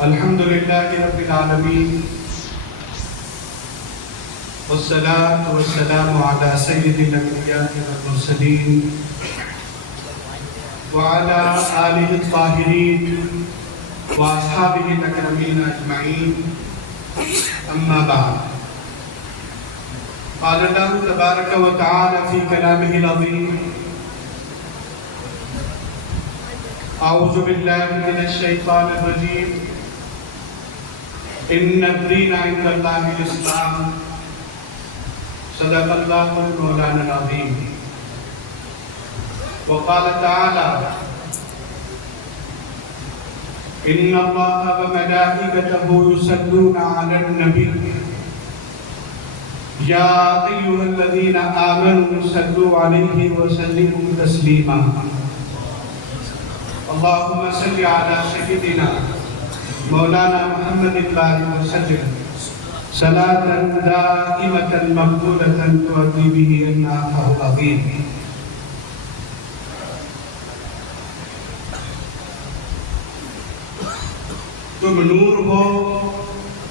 الحمدللہ رب العالمین والصلاة والسلام علی سید الانبیاء والمرسلین وعلی آلہ الطاہرین واصحابہ الاکرمین اجمعین، اما بعد۔ قال اللہ تبارک و تعالی فی کلامہ العظیم: اعوذ باللہ من الشیطان الرجیم، ان الدین عند اللہ الاسلام، صدق اللہ مولانا العظیم۔ وقال تعالی: ان اللہ وملائکتہ یصلون علی النبی یا ایھا الذین آمنوا صلوا علیہ وسلموا تسلیما۔ اللہم صل علی سیدنا مولانا محمد وآلہ وسلم صلاة دائمة مقبولة تؤدي به عنا حق العظیم۔ تم نور ہو،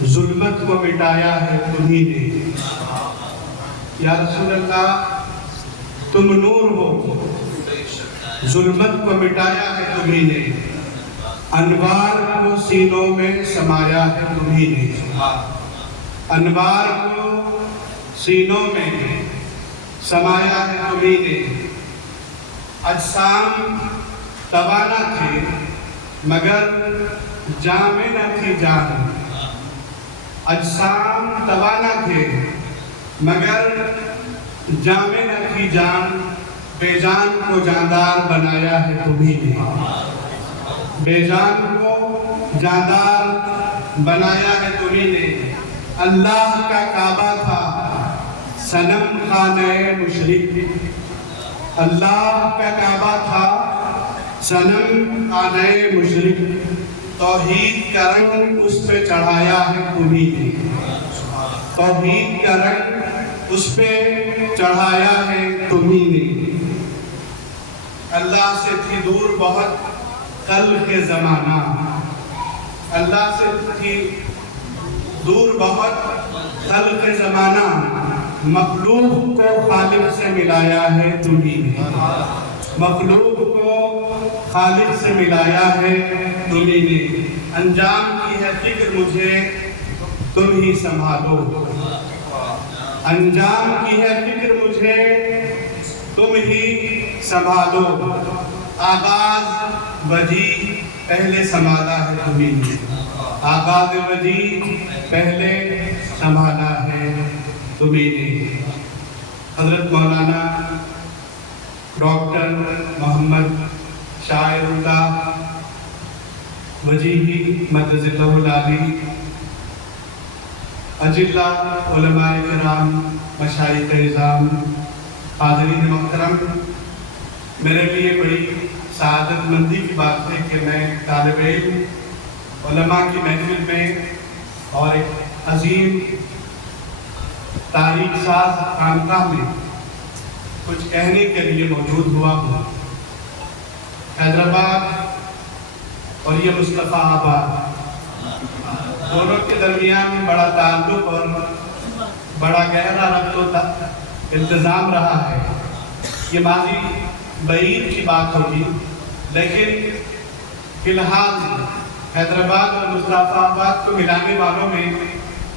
ظلمت کو مٹایا ہے تمہیں نے۔ یا رسول اللہ، تم نور ہو، ظلمت کو مٹایا ہے تمہیں نے، انوار کو سینوں میں سمایا ہے تمہیں نے۔ انوار کو سینوں میں سمایا ہے تمہیں نے۔ اجسام توانا تھے مگر جامع نہ تھی جان۔ اجسام توانا تھے مگر جامع نہ تھی جان۔ بے جان کو جاندار بنایا ہے تمہیں نے۔ بے جان کو جاندار بنایا ہے تمہیں نے۔ اللہ کا کعبہ تھا صنم خانہ مشرک۔ اللہ کا کعبہ تھا صنم خانہ مشرک۔ توحید کا رنگ اس پہ چڑھایا ہے تمہیں نے۔ توحید کا رنگ اس پہ چڑھایا ہے تمہیں نے۔ اللہ سے تھی دور بہت خلق زمانہ۔ اللہ سے تھی دور بہت خلق زمانہ۔ مخلوق کو خالق سے ملایا ہے تمہیں نے۔ مخلوق کو خالق سے ملایا ہے تمہیں نے۔ انجام کی ہے فکر مجھے تم ہی سنبھالو۔ انجام کی ہے فکر مجھے تم ہی سنبھالو۔ آغاز وجی پہلے سنبھالا ہے تمہیں نے۔ آغاز وجی پہلے سنبھالا ہے تمہیں نے۔ حضرت مولانا ڈاکٹر محمد شاعر اللہ وجیہی مدد اللہ العالی، اجلہ علماء کرام، مشائخ اعظام، حاضرین محترم، میرے لیے بڑی سعادت مندی کی بات ہے کہ میں طالب علم علماء کی محفل میں اور ایک عظیم تاریخ ساز خانقاہ میں کچھ کہنے کے لیے موجود ہوا ہوں۔ حیدرآباد اور یہ مصطفیٰ آباد دونوں کے درمیان بڑا تعلق اور بڑا گہرا ربط و التزام رہا ہے۔ یہ ماضی بعید کی بات ہوگی، لیکن فی الحال حیدرآباد اور مصطفیٰ آباد کو ملانے والوں میں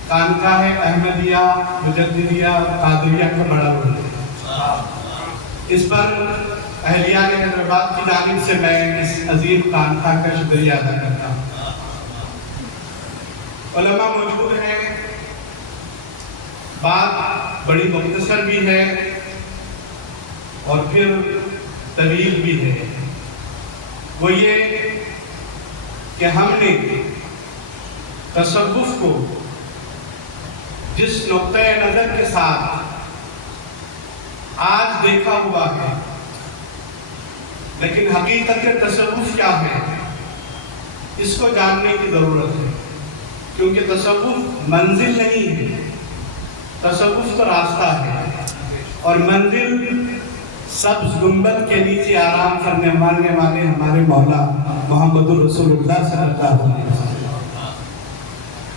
خانقاہ احمدیہ، مجددیہ اور قادریہ کا بڑا رول ہے۔ اس پر اہلیان حیدرآباد کی جانب سے میں اس عظیم خانقاہ کا شکریہ ادا کرتا ہوں۔ علماء موجود ہیں، بات بڑی مختصر بھی ہے اور پھر طویل بھی ہے۔ وہ یہ کہ ہم نے تصوف کو جس نقطۂ نظر کے ساتھ آج دیکھا ہوا ہے، لیکن حقیقت تصوف کیا ہے اس کو جاننے کی ضرورت ہے، کیونکہ تصوف منزل نہیں ہے، تصوف تو راستہ ہے، اور منزل سبز گنبد کے نیچے آرام کرنے والے ہمارے مولا محمد رسول اللہ صلی اللہ علیہ وسلم۔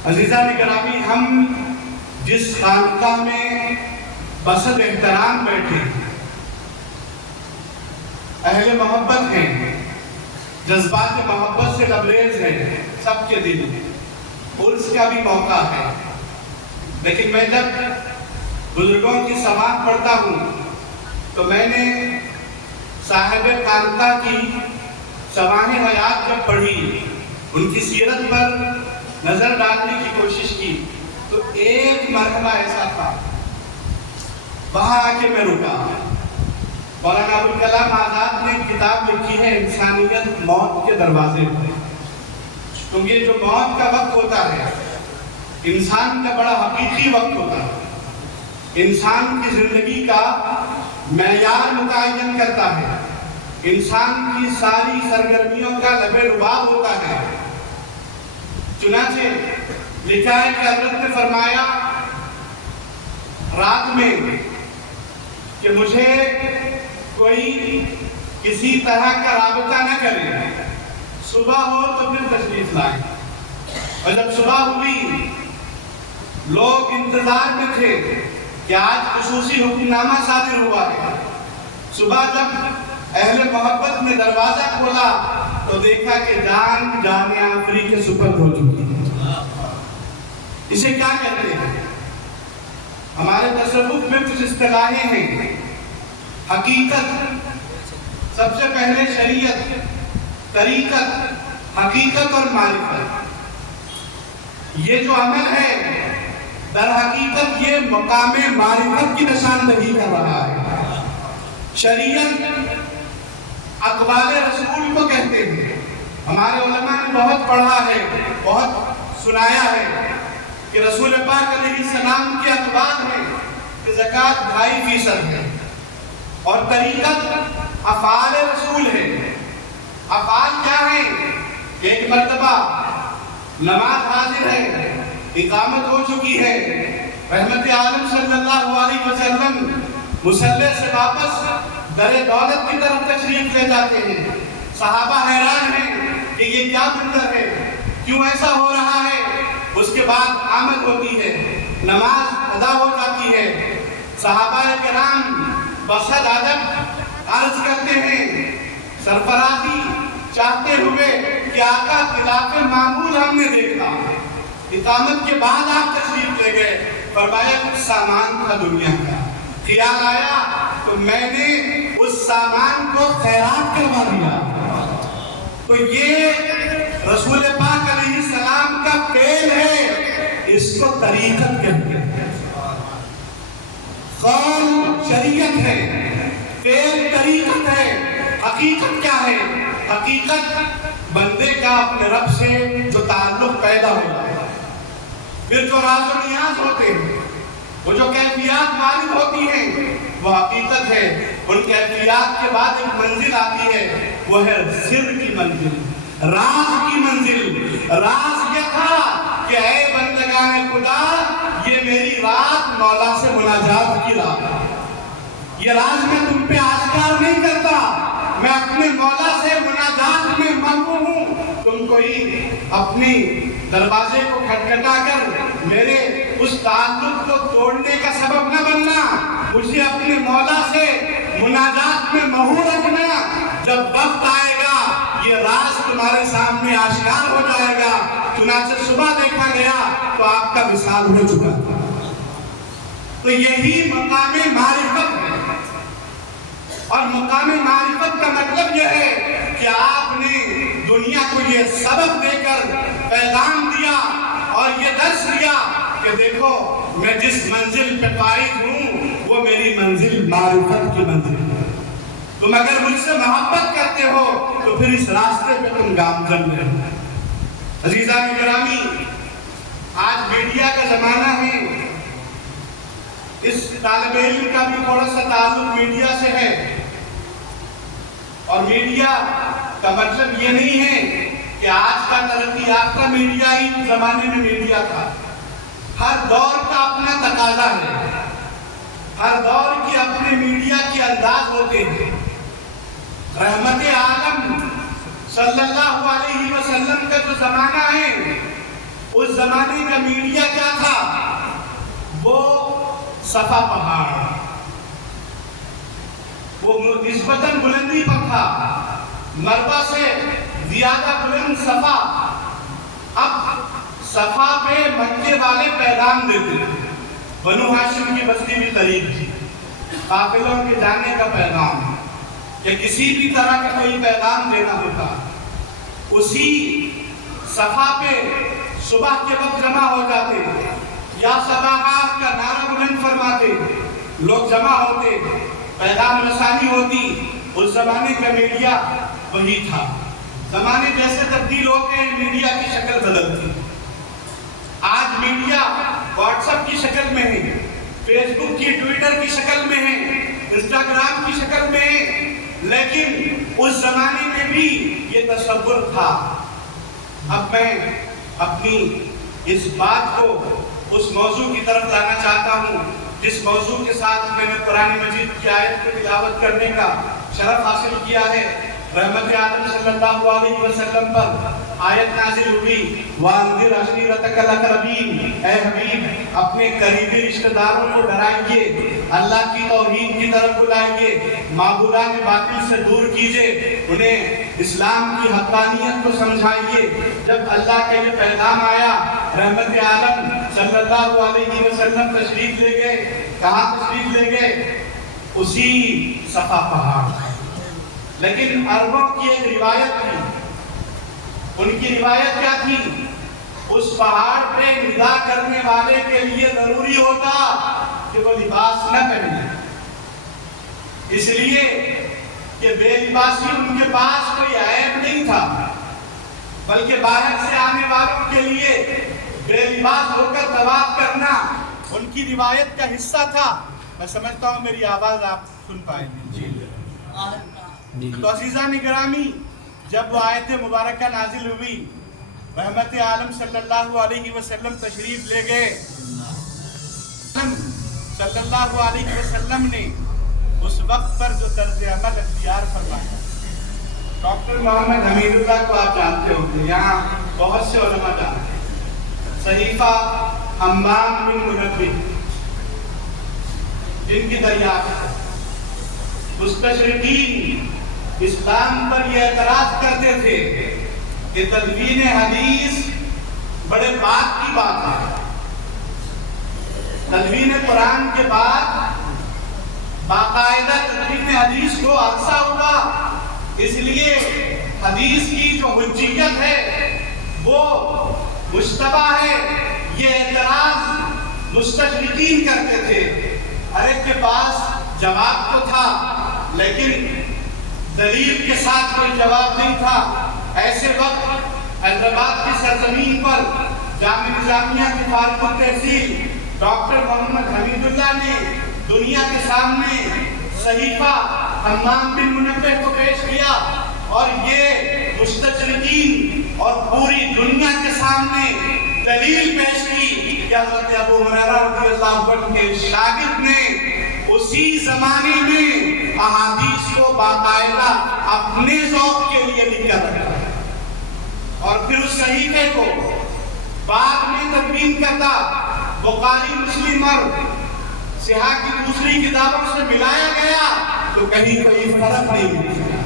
عزیزان گرامی، ہم جس خانقاہ میں بصد احترام بیٹھے اہل محبت ہیں، جذبات محبت سے لبریز ہیں سب کے دل، عرس کا بھی موقع ہے، لیکن میں جب بزرگوں کی سماعت پڑھتا ہوں تو میں نے صاحب خانقاہ کی سوانح حیات جب پڑھی، ان کی سیرت پر نظر ڈالنے کی کوشش کی، تو ایک مرحلہ ایسا تھا وہاں آ کے میں رکا۔ مولانا ابوالکلام آزاد نے کتاب لکھی ہے انسانیت موت کے دروازے پر، کیونکہ جو موت کا وقت ہوتا ہے انسان کا بڑا حقیقی وقت ہوتا ہے، انسان کی زندگی کا معیار متعین کرتا ہے، انسان کی ساری سرگرمیوں کا لب رباب ہوتا ہے۔ چنانچہ لکھا ہے کہ حضرت نے فرمایا رات میں کہ مجھے کوئی کسی طرح کا رابطہ نہ کرے، صبح ہو تو پھر تشریف لائیں۔ اور جب صبح ہوئی لوگ انتظار میں تھے کہ آج خصوصی حکم نامہ صادر ہوا ہے۔ صبح جب اہل محبت نے دروازہ کھولا تو دیکھا کہ جان آفری کے سپرد ہو چکی ہے۔ اسے کیا کہتے ہیں؟ ہمارے تصوف میں کچھ اصطلاحیں ہیں۔ حقیقت، سب سے پہلے شریعت، طریقت، حقیقت اور معرفت۔ یہ جو عمل ہے در حقیقت یہ مقام معرفت کی نشاندہی کر رہا ہے۔ شریعت اقوال رسول کو کہتے ہیں۔ ہمارے علماء نے بہت پڑھا ہے، بہت سنایا ہے کہ رسول پاک علیہ السلام کے اقوال ہیں کہ زکوٰۃ 2.5% ہے، اور طریقت افعال رسول ہے۔ افعال کیا ہیں؟ ایک مرتبہ نماز حاضر ہے، اقامت ہو چکی ہے، رحمت عالم صلی اللہ علیہ وسلم مصلی سے واپس در دولت کی طرف تشریف لے جاتے ہیں۔ صحابہ حیران ہیں کہ یہ کیا منظر ہے، کیوں ایسا ہو رہا ہے؟ اس کے بعد آمد ہوتی ہے، نماز ادا ہو جاتی ہے۔ صحابہ کرام بصد ادب عرض کرتے ہیں، سرفرازی چاہتے ہوئے کہ آقا خلاف معمول ہم نے دیکھا۔ اقامت کے بعد آپ تشریف لے گئے، فرمایا کچھ سامان تھا دنیا کا، خیال آیا تو میں نے اس سامان کو خیرات کروا دیا۔ تو یہ رسول پاک علیہ السلام کا فعل ہے، اس کو طریقت کہتے ہیں۔ قول شریعت ہے، فعل طریقت ہے۔ حقیقت کیا ہے؟ حقیقت بندے کا اپنے رب سے جو تعلق پیدا ہوتا ہے، پھر جو راز و نیاز ہوتے ہیں، وہ جو کیفیات وارد ہوتی ہیں، وہ حقیقت ہے۔ ان کیفیات کے بعد ایک منزل آتی ہے، وہ ہے سر کی منزل، راز کی منزل۔ راز یہ تھا کہ اے بندگان خدا، یہ میری رات مولا سے مناجات کی رات ہے۔ یہ راز میں تم پہ آشکار نہیں کرتا، میں اپنے مولا سے مناجات میں مغروم ہوں۔ تم کوئی اپنی دروازے کو کھٹکھٹا کر میرے اس تعلق کو توڑنے کا سبب نہ بننا، مجھے اپنے مولا سے مناجات میں محو رکھنا۔ جب وقت آئے گا یہ راز تمہارے سامنے آشکار ہو جائے گا۔ چنانچہ صبح دیکھا گیا تو آپ کا وصال ہو چکا تھا۔ تو یہی مقام معرفت ہے، اور مقام معرفت کا مطلب یہ ہے کہ آپ نے دنیا کو یہ سبق دے کر پیغام دیا اور یہ درس دیا کہ دیکھو میں جس منزل پہ فائز ہوں وہ میری منزل معرفت کی منزل ہے۔ تم اگر مجھ سے محبت کرتے ہو تو پھر اس راستے پہ تم گامزن رہو۔ عزیزان گرامی، آج میڈیا کا زمانہ ہے، اس طالب علم کا بھی تھوڑا سا تعلق میڈیا سے ہے، اور میڈیا کا مطلب یہ نہیں ہے کہ آج کا ترقی یافتہ میڈیا ہی زمانے میں میڈیا تھا. ہر دور کا اپنا تقاضا ہے، ہر دور کے اپنے میڈیا کے انداز ہوتے ہیں. رحمت عالم صلی اللہ علیہ وسلم کا جو زمانہ ہے، اس زمانے کا میڈیا کیا تھا؟ وہ صفا پہاڑ، وہ نسبتاً بلندی پر تھا، مربع سے زیادہ بلند صفا. اب صفا پہ مکے والے پیغام دیتے تھے. بنو ہاشم کی بستی بھی قریب تھی، قافلوں کے جانے کا پیغام یا کسی بھی طرح کا کوئی پیغام دینا ہوتا، اسی صفا پہ صبح کے وقت جمع ہو جاتے، یا صباحات کا نعرہ بلند فرماتے، لوگ جمع ہوتے، پیغام رسانی ہوتی. اس زمانے کا میڈیا وہی تھا. زمانے جیسے تبدیل ہوتے ہیں، میڈیا کی شکل بدلتی. آج میڈیا واٹس ایپ کی شکل میں ہے، فیس بک کی، ٹویٹر کی شکل میں ہے، انسٹاگرام کی شکل میں ہے. لیکن اس زمانے میں بھی یہ تصور تھا. اب میں اپنی اس بات کو اس موضوع کی طرف لانا چاہتا ہوں جس موضوع کے ساتھ میں نے قرآن مجید کی آیت کو تلاوت کرنے کا شرف حاصل کیا ہے. رحمت عالم صلی اللہ علیہ وسلم پر آیت نازل ہوئی، وَأَنذِرْ عَشِيرَتَكَ الْأَقْرَبِينَ. اے حبیب اپنے قریبی رشتہ داروں کو ڈرائیے، اللہ کی توحید کی طرف بلائیے، معبودان باطل سے دور کیجئے، انہیں اسلام کی حقانیت کو سمجھائیے. جب اللہ کا یہ پیغام آیا، رحمت عالم صلی اللہ علیہ وسلم تشریف لے گئے. کہاں تشریف لے گئے؟ اسی صفا پہاڑ. لیکن عربوں کی ایک روایت تھی. ان کی روایت کیا تھی؟ اس پہاڑ پہ ندا کرنے والے کے لیے ضروری ہوتا کہ وہ لباس نہ پہنے، اس لیے کہ بے لباسی ان کے پاس کوئی عیب نہیں تھا، بلکہ باہر سے آنے والوں کے لیے بے لباس ہو کر طواف کرنا ان کی روایت کا حصہ تھا. میں سمجھتا ہوں میری آواز آپ سن پائیں گے. تو عزیزان گرامی، جب وہ آیت مبارکہ نازل ہوئی، رحمت عالم صلی اللہ علیہ وسلم تشریف لے گئے. صلی اللہ علیہ وسلم نے اس وقت پر جو طرز عمل اختیار فرمایا. ڈاکٹر محمد حمید اللہ کو آپ جانتے ہوں گے، یہاں بہت سے علماء جانتے ہیں. صحیفہ حمام بن منبہ جن کی دریافت مستشرقین اسلام پر یہ اعتراض کرتے تھے کہ تدوین حدیث بڑے بات کی بات ہے. تدوین قرآن کے بعد باقاعدہ تدوین حدیث کو عرصہ ہوا، اس لیے حدیث کی جو حجیت ہے وہ مشتبہ ہے. یہ اعتراض مستشرقین کرتے تھے. ہر ایک کے پاس جواب تو تھا لیکن دلیل کے ساتھ کوئی جواب نہیں تھا. ایسے وقت حیدرآباد کی سرزمین پر جامعہ نظامیہ کی فارغ التحصیل ڈاکٹر محمد حمید اللہ نے دنیا کے سامنے صحیفہ حمام بن منبہ کو پیش کیا، اور یہ مستشرقین اور پوری دنیا کے سامنے دلیل پیش کی کہ حضرت ابو ہریرہ رضی اللہ عنہ کے شاگرد نے اسی زمانے میں احادیث کو باقاعدہ اپنے ذوق کے لیے لکھ کر رکھا، اور پھر اس صحیفے کو بعد میں تدوین کرتا بخاری، مسلم اور صحاح کی دوسری کتابوں سے ملایا گیا تو کہیں کوئی فرق نہیں ملتا.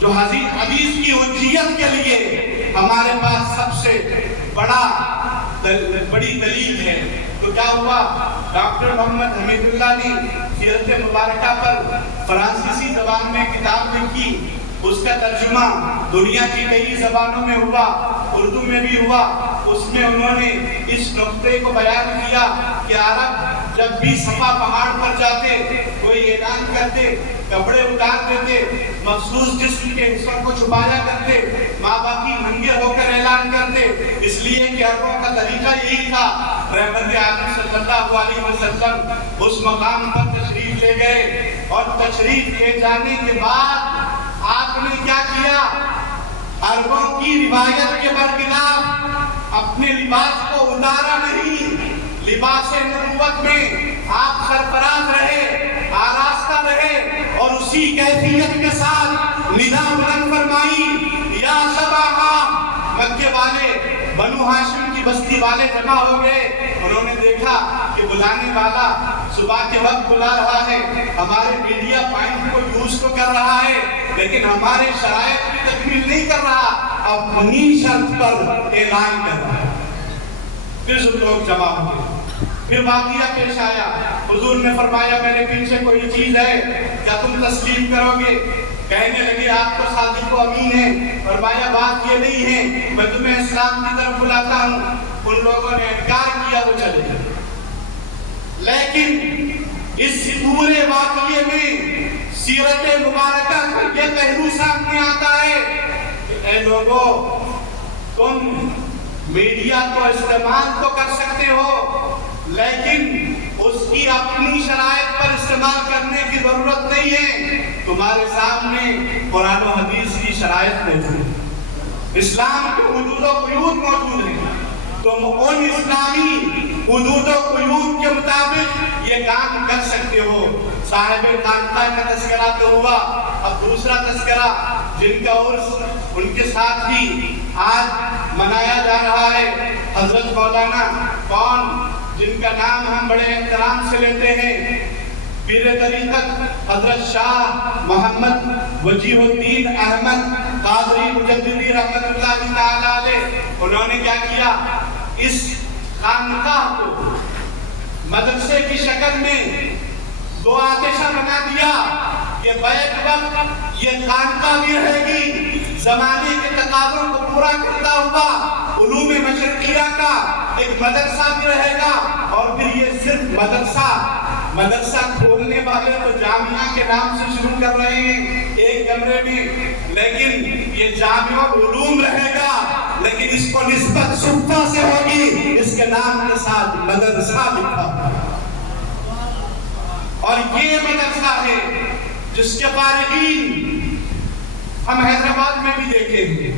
جو حدیث کی حجیت کے لیے ہمارے پاس سب سے بڑی دلیل ہے. تو کیا ہوا؟ ڈاکٹر محمد حمید اللہ نے سیرت مبارکہ پر فرانسیسی زبان میں کتاب لکھی. اس کا ترجمہ دنیا کی کئی زبانوں میں ہوا، اردو میں بھی ہوا. اس میں انہوں نے اس نقطے کو بیان کیا کہ عرب جب بھی صفا پہاڑ پر جاتے کوئی اعلان کرتے، کپڑے اتار دیتے، مخصوص جسم کے حصوں کو چھپایا کرتے، ماں باپ ننگے ہو کر اعلان کرتے، اس لیے کہ عربوں کا طریقہ یہی تھا. رحمت عالم صلی اللہ علیہ وسلم اس مقام پر تشریف لے گئے، اور تشریف لے جانے کے بعد آپ نے کیا کیا؟ عربوں کی روایت کے برخلاف اپنے لباس کو اتارا نہیں، لباس نبوت میں آپ سرفراز رہے، آراستہ رہے، اور اسی کیفیت کے ساتھ ندا بلند فرمائی، یا شبابا۔ مکے والے، بنو ہاشم کی بستی والے جمع ہو گئے، انہوں نے دیکھا کہ بلانے والا صبح کے وقت بلا رہا ہے، ہمارے میڈیا پوائنٹ کو یوز تو کر رہا ہے لیکن ہمارے شرائط کی تکمیل نہیں کر رہا، اپنی شرط پر اعلان کر رہا ہے۔ پھر سب لوگ جمع ہو گئے، پھر واقعہ پیش آیا، حضور نے فرمایا میرے پیچھے کوئی چیز ہے کیا تم تسلیم کرو گے؟ کہنے لگے آپ تو صادق و امین ہیں۔ فرمایا بات یہ نہیں ہے، میں تمہیں اسلام کی طرف بلاتا ہوں۔ ان لوگوں نے انکار کیا، وہ چلے گئے۔ لیکن اس پورے واقعے میں سیرت مبارکہ کا یہ پہلو سامنے آتا ہے کہ اے لوگوں، تم میڈیا کو استعمال تو کر سکتے ہو لیکن اس کی اپنی شرائط پر استعمال کرنے کی ضرورت نہیں ہے۔ تمہارے سامنے قرآن و حدیث کی شرائط موجود ہے، اسلام کے حدود و قیود موجود ہیں، تم ان اسلامی حدود و قیود کے مطابق یہ کام کر سکتے ہو۔ صاحب خانقاہ کا تذکرہ تو ہوا، اب دوسرا تذکرہ جن کا عرس ان کے ساتھ ہی آج منایا جا رہا ہے، حضرت مولانا کون جن کا نام ہم بڑے احترام سے لیتے ہیں، پیر طریقت حضرت شاہ محمد وجیہ الدین احمد قادری مجددی رحمت اللہ تعالی علیہ، انہوں نے کیا کیا؟ اس خانقاہ کو مدرسے کی شکل میں دو آتشہ بنا دیا کہ بیک وقت یہ خانقاہ بھی رہے گی، زمانے کے تقاضوں کو پورا کرتا ہوا علوم مشرقیہ کا ایک مدرسہ بھی رہے گا، اور پھر یہ صرف مدرسہ کھولنے والے تو جامعہ کے نام سے شروع کر رہے ہیں ایک کمرے میں، لیکن یہ جامعہ علوم رہے گا لیکن اس کو نسبت صفہ سے ہوگی، اس کے نام کے ساتھ مدرسہ لکھا۔ اور یہ مدرسہ ہے جس کے فارغین ہم حیدرآباد میں بھی دیکھیں گے،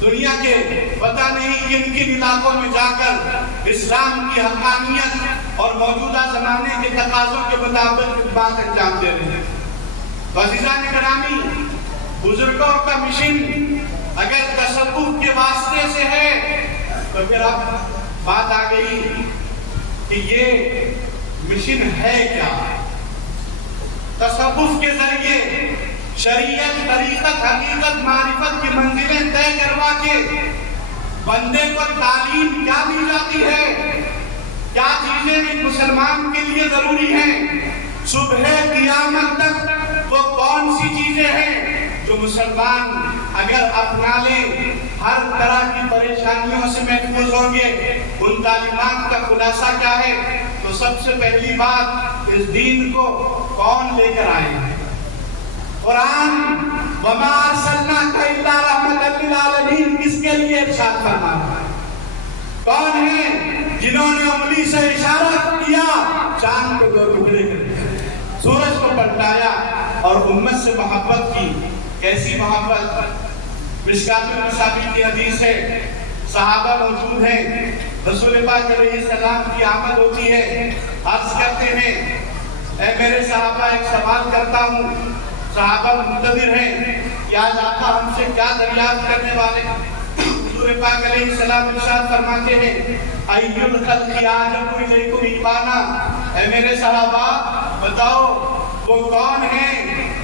دنیا کے پتہ نہیں کن کن علاقوں میں جا کر اسلام کی حقانیت اور موجودہ زمانے کے تقاضوں کے مطابق خدمات انجام دے رہے ہیں۔ عزیزان گرامی، بزرگوں کا مشن اگر تصوف کے واسطے سے ہے تو پھر اب بات آ گئی کہ یہ مشن ہے کیا؟ تصوف کے ذریعے شریعت، طریقت، حقیقت، معرفت کی منزلیں طے کروا کے بندے کو تعلیم کیا دی جاتی ہے، کیا چیزیں ایک مسلمان کے لیے ضروری ہیں، صبح قیامت تک وہ کون سی چیزیں ہیں جو مسلمان اگر اپنا لے ہر طرح کی پریشانیوں سے محفوظ ہوں گے۔ ان تعلیمات کا خلاصہ کیا ہے؟ تو سب سے پہلی بات، اس دین کو کون لے کر آئے ہیں؟ قرآن وَمَا أَرْسَلْنَاكَ إِلَّا رَحْمَةً لِّلْعَالَمِينَ کس کے لیے ارشاد فرما رہا ہے؟ کون ہیں جنہوں نے انگلی سے اشارہ کیا، چاند کو دو ٹکڑے کر دیا، سورج کو پلٹایا اور امت سے محبت کی؟ کیسی محبت؟ مشکات المصابیح کی حدیث ہے، صحابہ موجود ہیں، رسول پاک علیہ السلام کی آمد ہوتی ہے، عرض کرتے ہیں اے میرے صحابہ ایک سوال کرتا ہوں۔ صحابہ منتظر ہیں کہ آج آقا ہم سے کیا دریافت کرنے والے ہیں۔ حضور پاک علیہ السلام ارشاد فرماتے ہیں ایُّ الخلق اعجب الیکم ایمانا، اے میرے صحابہ بتاؤ وہ کون ہیں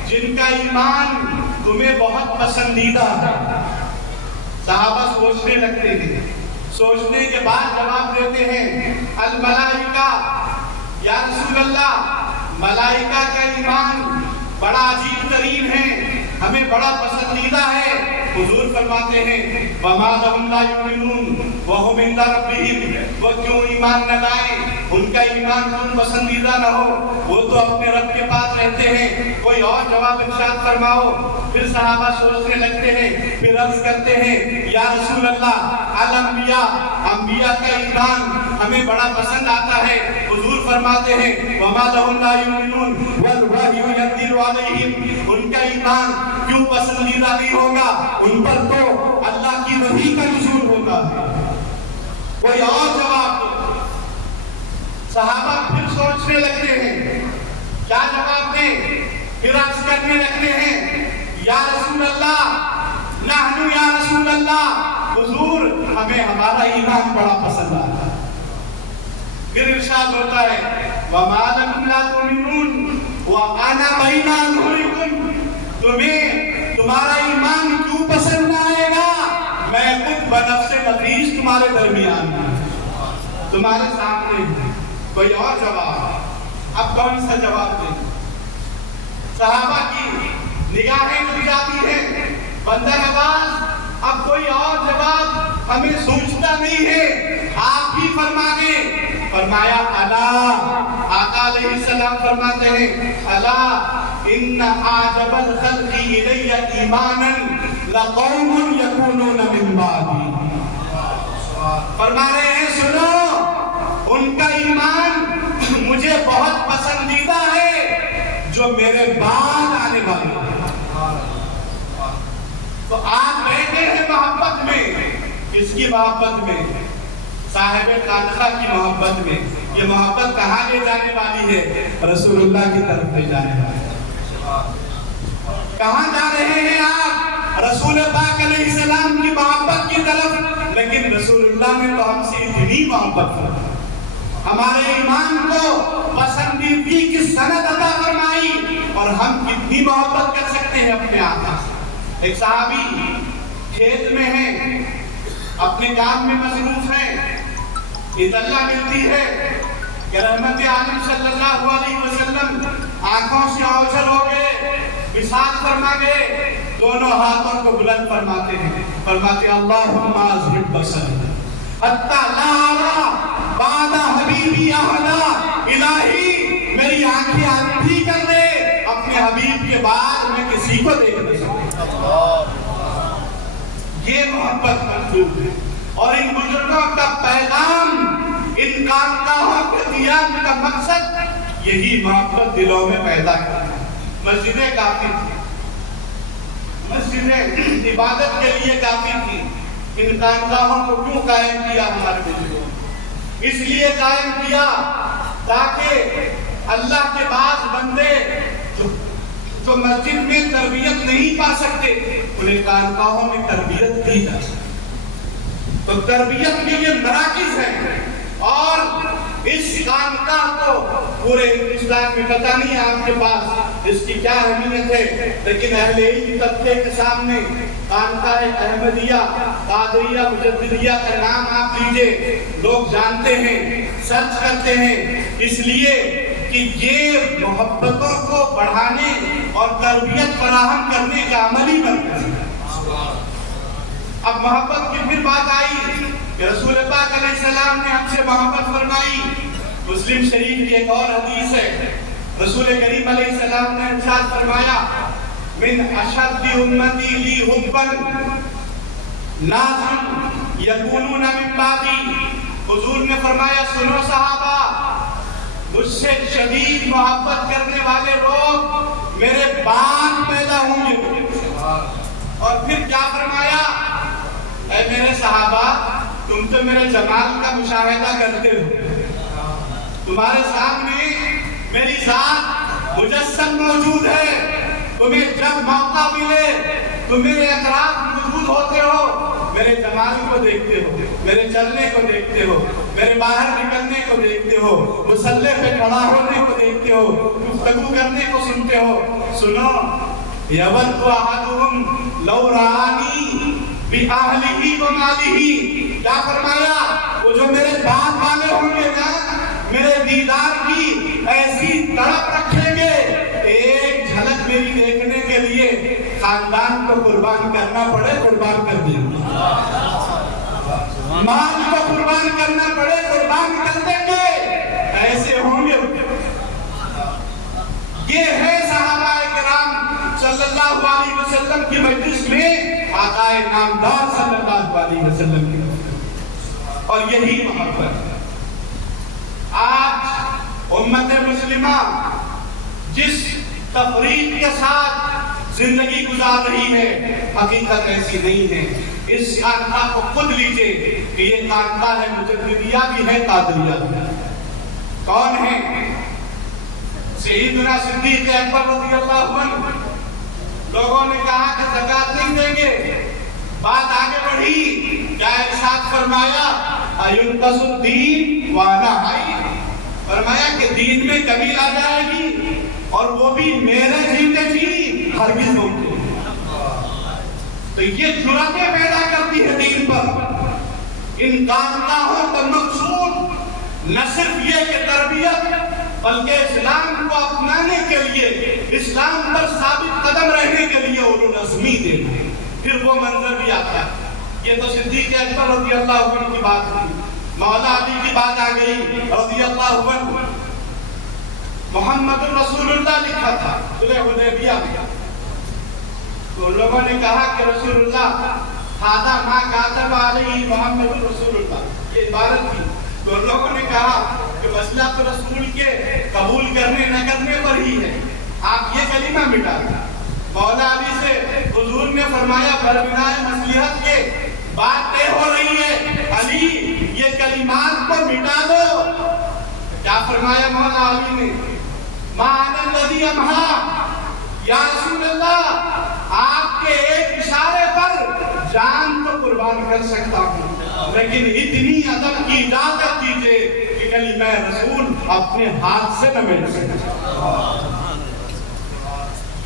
جن کا ایمان تمہیں بہت پسندیدہ ہے؟ صحابہ سوچنے لگتے ہیں، سوچنے کے بعد جواب دیتے ہیں الملائکہ، یا رسول اللہ ملائکہ کا ایمان بڑا عجیب ترین ہے، ہمیں بڑا پسندیدہ ہے۔ حضور فرماتے ہیں وَمَا لَهُمْ لَا يُؤْمِنُونَ وَهُمْ عِندَ رَبِّهِمْ، وہ کیوں ایمان نہ لائیں؟ ان کا ایمان کیوں پسندیدہ نہ ہو؟ وہ تو اپنے رب کے پاس رہتے ہیں۔ کوئی اور جواب ارشاد فرماؤ۔ پھر صحابہ سوچنے لگتے ہیں، پھر عرض کرتے ہیں یا رسول اللہ الانبیاء، انبیاء کا ایمان ہمیں بڑا پسند آتا ہے. حضور فرماتے ہیں وَمَا لَهُمْ لَا يُؤْمِنُونَ وَالْوَحْيُ يَنزِلُ عَلَيْهِمْ. ان کا ایمان کیوں پسندیدہ نہیں ہوگا؟ ان پر تو اللہ کی وحی کا نزول ہوتا ہے. کوئی اور جواب دو. صحابہ پھر سوچنے لگتے ہیں کیا جواب دیں. پھر عرض کرنے لگتے ہیں یا رسول اللہ نحن یا رسول اللہ، حضور ہمیں ہمارا ایمان بڑا پسند آتا ہے. پھر ارشاد ہوتا ہے وَمَا لَكُمْ لَا تُؤْمِنُونَ وَأَنَا بَيْنَ أَظْهُرِكُمْ. تمہیں تمہارا ایمان کیوں پسند نہ آئے گا؟ میں خود بنفس نفیس تمہارے درمیان ہوں، تمہارے سامنے ہوں. کوئی اور جواب؟ اب کون سا جواب دیں؟ صحابہ کی نگاہیں جھک جاتی ہیں. بندہ نواز اب کوئی اور جواب ہمیں سوچتا نہیں ہے، آپ ہی فرما دیں. فرمایا الا، آقا علیہ السلام فرماتے ہیں الا ان اعجب الخلق الی ایمانا لقوم یکونون من بعدی. فرما رہے ہیں سنو، ان کا ایمان مجھے بہت پسندیدہ ہے جو میرے بعد آنے والے ہیں. تو آپ بیٹھے ہیں محبت میں. کس کی محبت میں؟ صاحب خانقاہ کی محبت میں. یہ محبت کہاں لے جانے والی ہے؟ رسول اللہ کی طرف لے جانے والی ہے. کہاں جا رہے ہیں آپ؟ رسول پاک علیہ السلام کی محبت کی طرف. لیکن رسول اللہ نے تو ہم سے اتنی محبت فرمائی، ہمارے ایمان کو پسندیدگی کی سند عطا فرمائی، اور ہم کتنی محبت کر سکتے ہیں اپنے آقا سے. ایک صحابی کھیت میں ہیں، اپنے کام میں مصروف ہیں. اطلاع ملتی ہے کہ رحمت عالم صلی اللہ علیہ وسلم آنکھوں سے اوجھل ہو گئے، وصال فرما گئے. دونوں ہاتھوں کو بلند فرماتے ہیں، فرماتے اللہم اذہب بصری حتی لا ارى بعد حبیبی احدا. الہی میری آنکھیں اندھی کر دے، اپنے حبیب کے بعد میں کسی کو دیکھ نہیں سکتا. یہ محبت مطلوب ہے. اور ان بزرگوں کا پیغام، ان خانقاہوں کے قیام کا مقصد یہی محبت دلوں میں پیدا کرنا. مسجدیں کافی تھی، مسجدیں عبادت کے لیے کافی تھی. ان خانقاہوں کو کیوں قائم کیا ہمارے بزرگوں؟ اس لیے قائم کیا تاکہ اللہ کے بعد بندے جو مسجد میں تربیت نہیں پا سکتے انہیں خانقاہوں میں تربیت دی جا سکے. تو تربیت کے یہ مراکز ہیں. اور اس خانقاہ کو پورے ہندوستان میں پتہ نہیں آپ کے پاس اس کی کیا اہمیت ہے، لیکن اہل علم طبقے کے سامنے خانقاہ احمدیہ قادریہ مجددیہ کا نام آپ لیجئے، لوگ جانتے ہیں، سرچ کرتے ہیں. اس لیے کہ یہ محبتوں کو بڑھانے اور تربیت فراہم کرنے کا عملی مرکز ہے. اب محبت کی پھر بات آئی کہ رسول پاک علیہ السلام نے ہم سے محبت فرمائی. مسلم شریف کی ایک اور حدیث ہے، رسول کریم علیہ السلام نے ارشاد فرمایا من اشد امتی لی حبا ناس یکونون من بعدی. حضور نے فرمایا سنو صحابہ، مجھ سے شدید محبت کرنے والے لوگ میرے بعد پیدا ہوں گے. اور پھر کیا فرمایا؟ اے میرے صحابہ، تم تو میرے جمال کا مشاہدہ کرتے ہو، تمہارے سامنے میری ذات مجسم موجود ہے. تمہیں جب موقع ملے تم میرے اطراف موجود ہوتے ہو، میرے جمال کو دیکھتے ہو، میرے چلنے کو دیکھتے ہو، میرے باہر نکلنے کو دیکھتے ہو، مصلی پہ کھڑا ہونے کو دیکھتے ہو، گفتگو کرنے کو سنتے ہو. سنو، یود احدہم لو رآنی بأہلہ ومالہ. کیا فرمایا؟ وہ جو میرے بعد والے ہوں گے نا، میرے دیدار کی ایسی تڑپ رکھیں گے، ایک جھلک میری دیکھنے کے لیے خاندان کو قربان کرنا پڑے قربان کر دیں گے، مال کو قربان کرنا پڑے قربان کر دیں گے. ایسے ہوں گے. یہ ہے صحابہ کرام صلی اللہ علیہ وسلم کی مجلس میں آقا نامدار صلی اللہ علیہ وسلم کی. اور یہی محبت ہے. امت مسلمہ جس تفریق کے ساتھ زندگی گزار رہی ہے، حقیقت ایسی نہیں ہے۔ اس خانقاہ کو خود لیجئے کہ یہ خانقاہ ہے مجددیہ بھی ہے، قادریہ بھی ہے۔ کون ہے؟ سیدنا صدیق اکبر رضی اللہ عنہ۔ لوگوں نے کہا کہ زکوٰۃ نہیں دیں گے، بات آگے بڑھی، کیا ارشاد فرمایا؟ اَيُنْقَصُ الدِّينُ وَأَنَا حَيٌّ، فرمایا کہ دین میں کمی آ جائے گی اور وہ بھی میرے جیتے جی، ہرگز ممکن۔ تو یہ جرأتیں پیدا کرتی ہے دین پر۔ ان خانقاہوں کا مقصود نہ صرف یہ کہ تربیت، بلکہ اسلام کو اپنانے کے لیے، اسلام پر ثابت قدم رہنے کے لیے علو نظمی دینا۔ پھر وہ منظر بھی آتا ہے۔ یہ تو صدیق اکبر رضی اللہ عنہ کی بات ہوئی، مولا علی کی بات آ گئی رضی اللہ عنہ۔ محمد رسول اللہ لکھا تھا صلح حدیبیہ میں، تو لوگوں نے کہا کہ رسول اللہ ھذا ما کاتب علیہ محمد رسول اللہ، یہ عبارت تھی۔ تو لوگوں نے کہا کہ مسئلہ تو رسول کے قبول کرنے نہ کرنے پر ہی ہے، آپ یہ کلمہ مٹا دیں۔ مولا علی سے حضور نے فرمایا بربنائے مصلحت کے بات طے ہو رہی ہے، علی یہ کلمات کو مٹا دو۔ کیا فرمایا مولا علی نے؟ ما انا الذی امحا، یا رسول اللہ آپ کے ایک اشارے پر جان تو قربان کر سکتا ہوں، لیکن اتنی ادب کی اجازت دیجئے کہ کلمہ رسول اپنے ہاتھ سے نہ مٹ سکے۔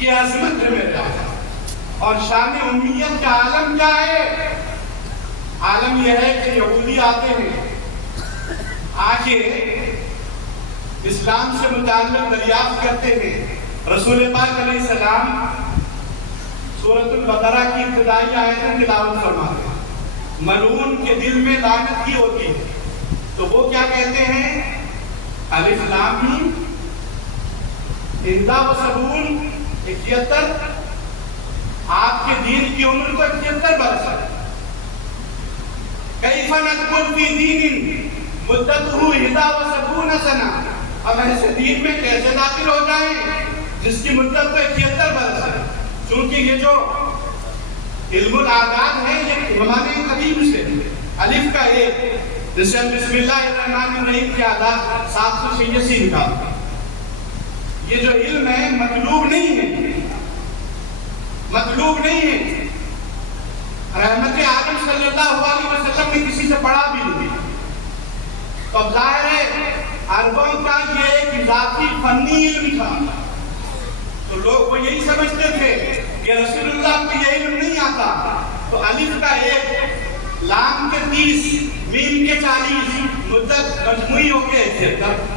یہ عظمت ہے میرے آقا۔ اور شان امیت کا عالم کیا ہے؟ عالم یہ ہے کہ یہودی آتے ہیں، آگے اسلام سے متعلق دریافت کرتے ہیں۔ رسول پاک علیہ السلام سورۃ البقرہ کی ابتدائی آیتیں تلاوت فرماتے ہیں۔ ملعون کے دل میں لعنت کی ہوتی ہے، تو وہ کیا کہتے ہیں؟ الف لام میم 71 71، آپ کے دین کی عمر کو 71 برس ہے۔ کیف ندخل فی دین مدتہ 71 سنہ، اب ایسے دین میں کیسے داخل ہو جائیں جس کی مدت کو 71 برس ہے؟ چونکہ یہ جو علم الاعداد ہے یہ زمانے قدیم سے، الف کا ایک، جیسے بسم اللہ الرحمن الرحیم کی اعداد 786 نکالتے ہیں۔ یہ جو علم ہے مطلوب نہیں ہے، مطلوب نہیں ہے۔ رحمت عالم صلی اللہ علیہ وسلم نے کسی سے پڑھا بھی نہیں، تو اب ظاہر ہے عربوں کا یہ ایک اضافی فنی علم تھا، تو لوگ وہ یہی سمجھتے تھے کہ رسول اللہ کو یہ علم نہیں آتا، تو الف کا ایک، لام کے 30، میم کے 40، مدت مجموعی ہو کے 71۔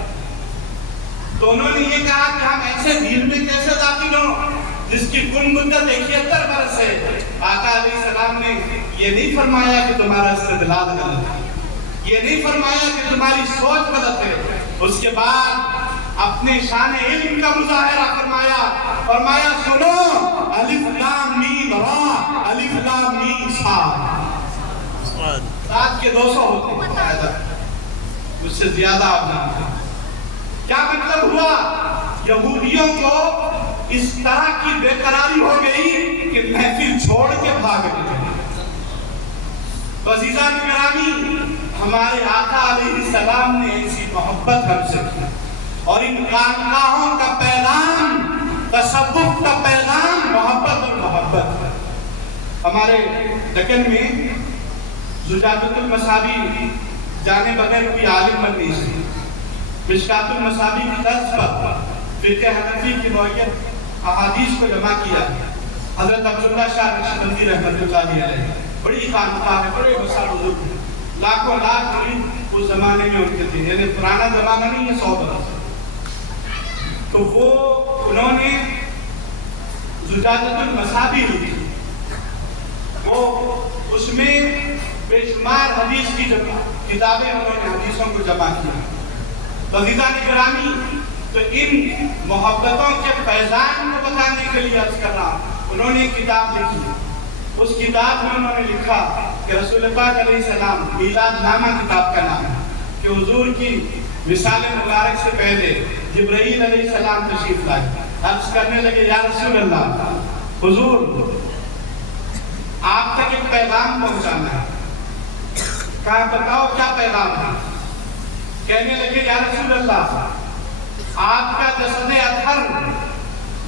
تو انہوں نے یہ کہا کہ ہم ایسے دین میں کیسے داخل ہوں جس کی کل مدت 71 برس ہے؟ آقا علیہ السلام نے یہ نہیں فرمایا کہ تمہارا استدلال غلط ہے، یہ نہیں فرمایا کہ تمہاری سوچ غلط ہے۔ اس کے بعد اپنے شان علم کا مظاہرہ فرمایا سنو، الف لام میم را، الف لام میم صاد، صاد کے 200 ہوتے ہیں، اس سے زیادہ آپ جانتے ہیں۔ کیا مطلب ہوا؟ یہودیوں کو اس طرح کی بے قراری ہو گئی کہ محفل چھوڑ کے بھاگ گئے۔ عزیزان گرامی، ہمارے آقا علیہ السلام نے ایسی محبت ہم سے کی، اور ان خانقاہوں کا پیغام، تصوف کا پیغام محبت اور محبت ہے۔ ہمارے دکن میں زجاجۃ المصابیح جانے بغیر کوئی عالم بن نہیں سکتے۔ مشکات المصابیح کی طرز پر فقہ حنفی کی نوعیت احادیث کو جمع کیا۔ حضرت عبداللہ شاہ نقشبندی رحمۃ اللہ علیہ، بڑی خانقاہ ہے، بڑے وسعت بزرگ ہیں، لاکھوں لاکھ مرید اس زمانے میں ان کے تھے، یعنی پرانا زمانہ نہیں ہے، 100 برس۔ تو وہ انہوں نے زجاجۃ المصابیح لکھی، وہ اس میں بے شمار حدیث کی کتابیں انہوں نے حدیثوں کو جمع کیا۔ عزیزان گرامی، تو ان محبتوں کے فیضان کو بتانے کے لیے عرض کر رہا ہوں، انہوں نے ایک کتاب لکھی، اس کتاب میں انہوں نے لکھا کہ رسول پاک علیہ السلام، میلاد نامہ کتاب کا نام ہے، کہ حضور کی وصال مبارک سے پہلے جبرائیل علیہ السلام تشریف لائے، عرض کرنے لگے یا رسول اللہ، حضور آپ تک ایک پیغام پہنچانا ہے۔ کہا بتاؤ کیا پیغام ہے؟ کہنے لگے یا رسول اللہ، آپ کا جسد اطہر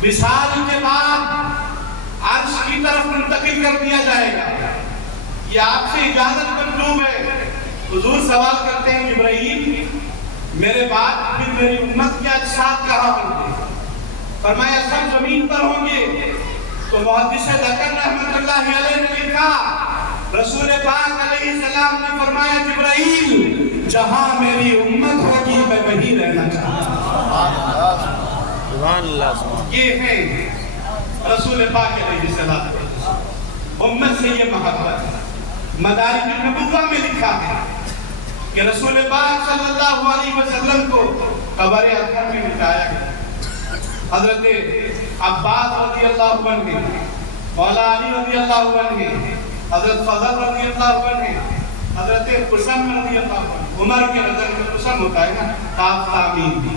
وصال کے بعد عرش کی طرف منتقل کر دیا جائے گا، یہ آپ سے اجازت مطلوب ہے۔ حضور سوال کرتے ہیں جبرائیل، میرے بعد پھر میری امت کے اجساد کہاں ہوں گے؟ فرمایا سب زمین پر ہوں گے۔ تو محدث ذکر رحمۃ اللہ علیہ نے لکھا، رسول پاک علیہ السلام نے فرمایا جبرائیل جہاں میری امت ہوگی میں وہیں رہنا چاہتا ہوں۔ یہ ہے رسول پاک علیہ السلام، امت سے یہ محبت ہے۔ مدارج النبوہ میں لکھا ہے کہ رسول پاک صلی اللہ علیہ وسلم کو قبر اطہر میں بٹھایا گیا۔ حضرت عباس رضی اللہ عنہ، مولا علی رضی اللہ عنہ، حضرت فضل رضی اللہ عنہ، حضرت قسم رضی اللہ عنہ، عمر کے نظر میں قسم ہوتا ہے نا، قاف تامین،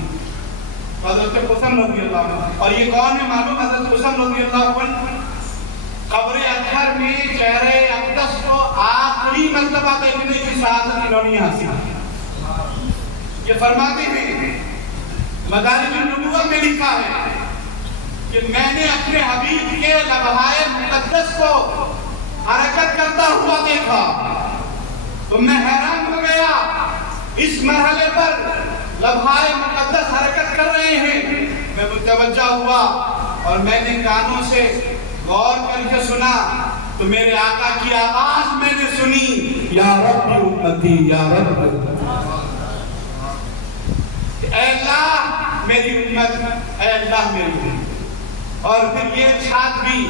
حضرت قسم رضی اللہ عنہ۔ اور یہ کون ہے معلوم؟ حضرت قسم رضی اللہ عنہ قبر اطہر میں چہرے اقدس کو آخری مرتبہ دیکھنے کی سعادت انہوں نے حاصل کی۔ یہ فرماتے ہیں مدارج النبوہ میں لکھا ہے کہ میں نے اپنے حبیب کے لمحۂ مقدس کو حرکت کرتا ہوا دیکھا تو میں حیران ہو گیا، اس مرحلے پر لمحۂ مقدس حرکت کر رہے ہیں۔ میں متوجہ ہوا اور میں نے کانوں سے غور کر کے سنا تو میرے آقا کی آواز میں نے سنی، یا رب امتی یا رب، اے اللہ میری امت، اے اللہ میری امت۔ اور پھر یہ ارشاد بھی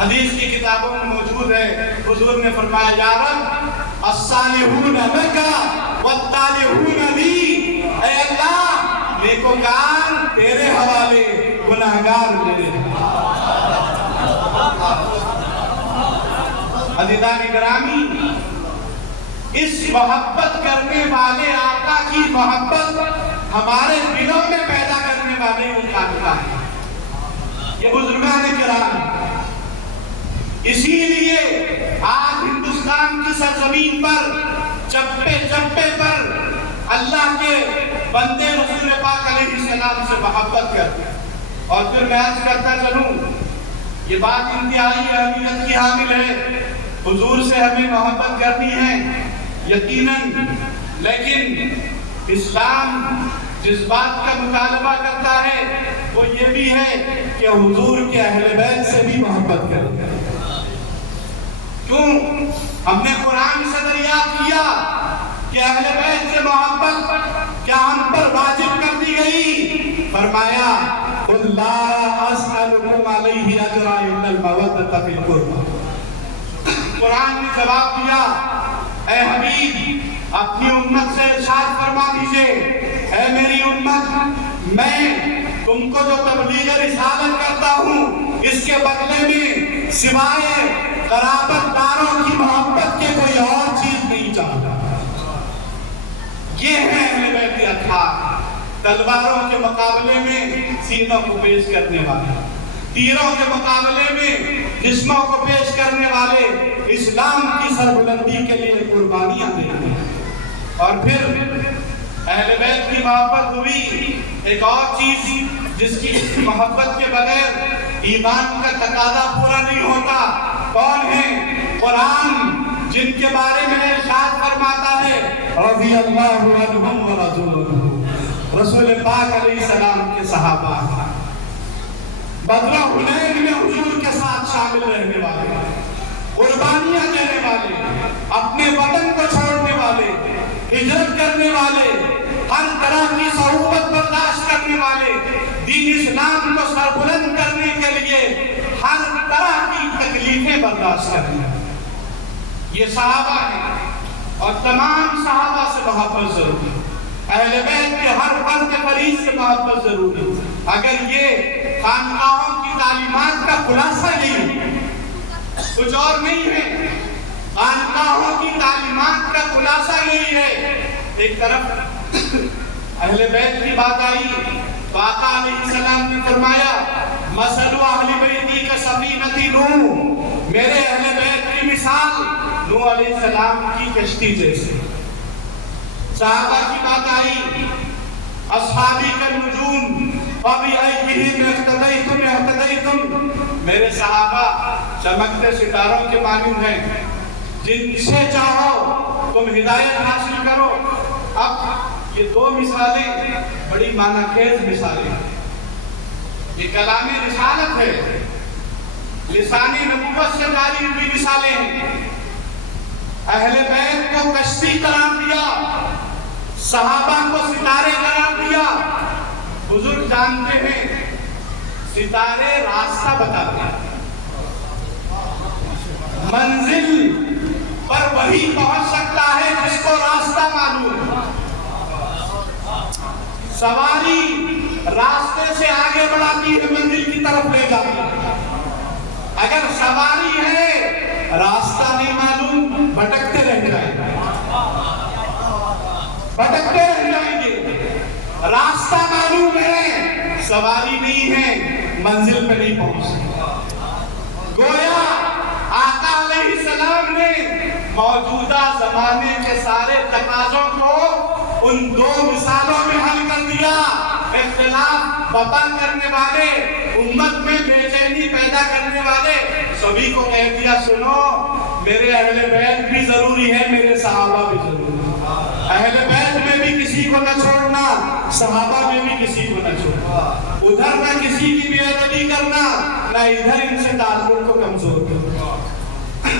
حدیث کی کتابوں میں موجود ہے، حضور نے فرمایا یا رب الصالحون لک والطالحون لی، اے اللہ نیکوکار تیرے حوالے، گناہگار میرے حوالے۔ عزیزان گرامی، اس محبت کرنے والے آقا کی محبت ہمارے دلوں میں پیدا کرنے والے وہ آقا ہے، یہ بزرگان کرام۔ اسی لیے آج ہندوستان کی سرزمین پر چپے چپے پر اللہ کے بندے رسول پاک علیہ السلام سے محبت کرتے ہیں۔ اور پھر میں عرض کرتا چلوں، یہ بات انتہائی اہمیت کی حامل ہے، حضور سے ہمیں محبت کرنی ہے یقیناً، لیکن اسلام جس بات کا مطالبہ کرتا ہے وہ یہ بھی ہے کہ حضور کے اہل بیت سے بھی محبت کریں۔ کیوں؟ ہم نے قرآن سے دریافت کیا کہ اہل بیت سے محبت کیا ہم پر واجب کر دی گئی؟ فرمایا قُلْ لَا أَسْأَلُكُمْ عَلَيْهِ أَجْرًا إِلَّا الْمَوَدَّةَ فِي الْقُرْبَى۔ قرآن نے جواب دیا، اے حبیب اپنی امت سے ارشاد فرما دیجئے، اے میری امت میں تم کو جو تبلیغ رسالت کرتا ہوں اس کے بدلے میں سوائے قرابت داروں کی محبت کے کوئی اور چیز نہیں چاہتا۔ یہ ہے اہل بیت اطہار، تلواروں کے مقابلے میں سینوں کو پیش کرنے والے، تیروں کے مقابلے میں جسموں کو پیش کرنے والے، اسلام کی سربلندی کے لیے قربانیاں دیتے ہیں۔ اور پھر اہل بیت کی محبت ہوئی ایک اور چیز جس کی محبت کے بغیر ایمان کا تقاضا پورا نہیں ہوتا، کون ہے؟ قرآن جن کے بارے میں ارشاد فرماتا ہے رضی اللہ عنہم ورضوا، رسول پاک علیہ السلام کے صحابہ، بدر حنین میں حضور کے ساتھ شامل رہنے والے، قربانیاں دینے والے، اپنے وطن کو چھوڑنے والے، ہجرت کرنے والے، ہر طرح کی صعوبت برداشت کرنے والے، دین اسلام کو سربلند کرنے کے لیے ہر طرح کی تکلیفیں برداشت کرنے والے، یہ صحابہ ہیں۔ اور تمام صحابہ سے محبت ضروری ہے، اہل بیت کے ہر فرد فریض سے محبت ضروری ہے۔ اگر یہ خانقاہوں کی تعلیمات کا خلاصہ نہیں، کچھ اور نہیں ہے، خانقاہوں کی تعلیمات کا خلاصہ یہی ہے، ایک طرف اہل بیت کی بات آئی تو آقا علیہ السلام نے فرمایا مثل اہل بیتی کا سفینۃ نوح، میرے اہل بیت کی مثال نوح علیہ السلام کی کشتی جیسے۔ صحابہ کی بات آئی اصحابی کا نجوم فبأیہم اقتدیتم اہتدیتم، میرے صحابہ چمکتے ستاروں کے مانند ہیں، جن سے چاہو تم ہدایت حاصل کرو۔ اب یہ دو مثالیں بڑی معنی خیز مثالیں ہیں، یہ کلام رسالت ہے، لسانی نبوت سے جاری ہوئی مثالیں ہیں۔ اہل بیت کو کشتی قرار دیا، صحابہ کو ستارے قرار دیا۔ بزرگ جانتے ہیں ستارے راستہ بتاتے ہیں، منزل پر وہی پہنچ سکتا ہے جس کو راستہ معلوم۔ سواری راستے سے آگے بڑھاتی ہے، منزل کی طرف لے جاتی ہے۔ اگر سواری ہے راستہ نہیں معلوم بھٹکتے رہ جائیں گے، بھٹکتے رہ جائیں گے۔ راستہ معلوم ہے سواری نہیں ہے منزل پہ نہیں پہنچ سکتے۔ گویا آقا علیہ السلام نے موجودہ زمانے کے سارے تقاضوں کو ان دو مثالوں میں حل کر دیا۔ اختلاف برپا کرنے والے، امت میں بے چینی پیدا کرنے والے سبھی کو کہہ دیا سنو میرے اہل بیت بھی ضروری ہے، میرے صحابہ بھی ضروری ہے۔ اہل بیت میں بھی کسی کو نہ چھوڑنا، صحابہ میں بھی کسی کو نہ چھوڑنا، ادھر نہ کسی کی بے ادبی کرنا، نہ ادھر ان سے تعلق کو کمزور کرنا۔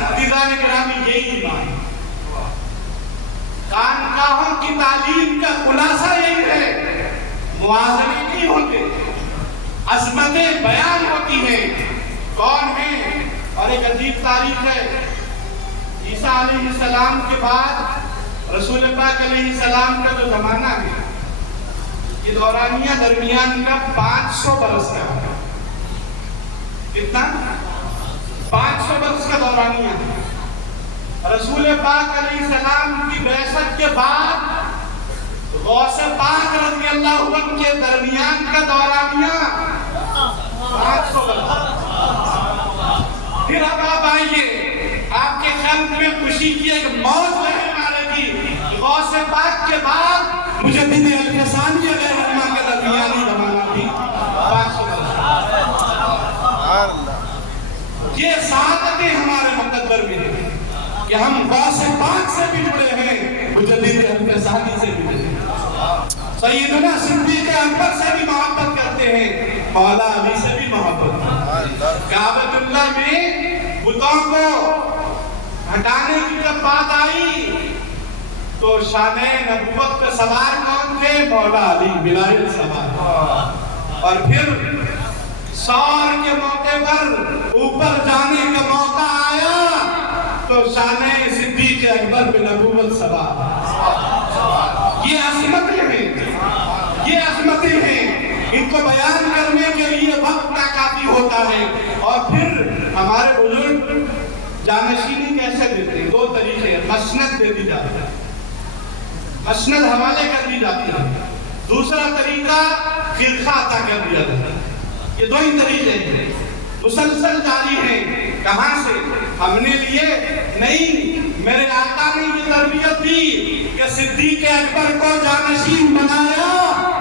عزیزان گرامی یہی ایمان، خانقاہوں کی تعلیم کا خلاصہ یہی ہے، موازنے نہیں ہوتے، عظمتیں بیان ہوتی ہیں۔ کون ہیں؟ اور ایک عجیب تاریخ ہے، عیسیٰ علیہ السلام کے بعد رسول پاک علیہ السلام کا جو زمانہ ہے یہ دورانیہ درمیان کا 500 برس کا ہے۔ کتنا؟ 500 برس کا دورانیہ ہے۔ رسول پاک علیہ السلام کی بعثت کے بعد غوث پاک رضی اللہ عنہ کے درمیان کا دورانیہ 500 برس۔ پھر اب آپ آئیے، آپ کے قلب میں خوشی کی ایک موج رہنے والے کی، غوث پاک کے بعد مجدد الفسانی علیہ الرحمہ کے درمیانی زمانہ بھی 500 برس۔ یہ سعادتیں ہمارے مقدر میں ہیں کہ ہم غوث پاک سے بھی جڑے ہیں، مجدد الفسانی سے بھی جڑے ہیں، سیدنا صدیق اکبر سے بھی محبت کرتے ہیں، مولا علی سے بھی محبت کرتے ہیں۔ کعبۃ اللہ میں بتوں کو ہٹانے کی جب بات آئی تو شان نبوت کا سوار کون تھے؟ مولا علی بلال سوار۔ اور پھر سور کے موقع پر اوپر جانے کا موقع آیا تو شان صدیق اکبر بن نبوت سوار۔ یہ عظمتیں ہیں، یہ عظمتیں ہیں، ان کو بیان کرنے کے لیے وقت ناکافی ہوتا ہے۔ اور پھر ہمارے بزرگ جانشینی کیسے دیتے ہیں؟ دو طریقے ہیں، مسند دے دی جاتی ہے، مسند حوالے کر دی جاتی ہے، دوسرا طریقہ خرقہ عطا کر دیا جاتا ہے۔ یہ دو ہی طریقے ہیں، مسلسل جاری ہیں۔ کہاں سے؟ ہم نے لیے نہیں، میرے آقا نے یہ تربیت دی کہ صدیق اکبر کو جانشین بنایا،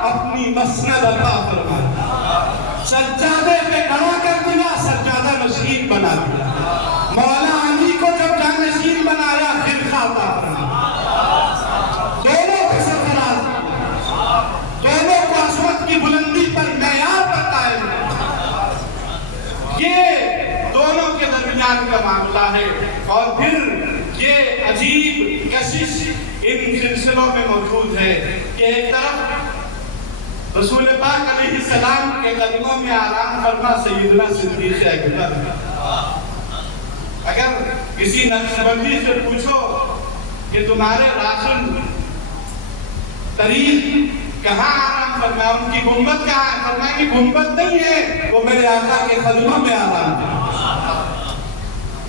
اپنی مسند عطا فرمایا، سجادے پہ کھڑا کر دیا، سجادہ نشین بنا دیا۔ مولا علی کو جب جانشین بنایا، خرقہ عطا فرمایا، دونوں کے سرفراز، دونوں کو عظمت کی بلندی پر معیار پر قائم ہے۔ یہ دونوں کے درمیان کا معاملہ ہے۔ اور پھر یہ عجیب کشش ان سلسلوں میں موجود ہے کہ ایک طرف رسول پاک علیہ السلام کے قدموں میں آرام فرما سیدنا صدیق اکبر۔ اگر کسی نقشبندی سے پوچھو کہ تمہارے راشن طریق کہاں آرام فرمایا، ان کی گنبد کہاں ہے؟ فرمایا کہ گنبد نہیں ہے، وہ میرے آقا کے قدموں میں آرام ہے۔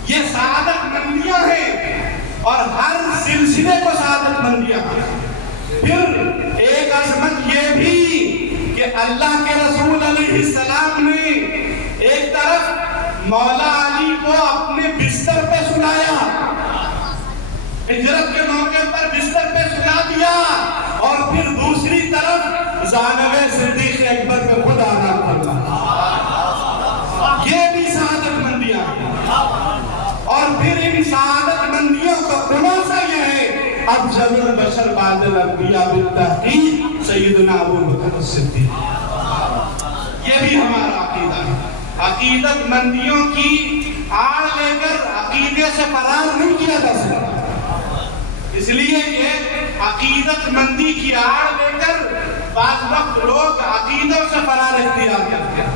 یہ سعادت مندیاں ہیں اور ہر سلسلے کو سعادت مندیاں ہیں۔ پھر ایک عظمت اللہ کے رسول علیہ السلام نے ایک طرف مولا علی کو اپنے بستر پہ سلایا، ہجرت کے موقع پر بستر پہ سلا دیا، اور پھر دوسری طرف جانب صدیق اکبر پہ خود آنا پڑا۔ یہ بھی سعادت مندیاں ہیں، اور پھر ان سعادت مندیوں کا خلاصہ یہ ہے افضل البشر بعد الانبیاء بالتحقیق سیدنا ابو بکر الصدیق۔ یہ بھی ہمارا عقیدہ ہے۔ عقیدت مندیوں کی آڑ لے کر عقیدے سے فرار نہیں کیا جا سکتا، اس لیے کہ عقیدت مندی کی آڑ لے کر بعض وقت لوگ عقیدوں سے فرار اختیار کرتے ہیں۔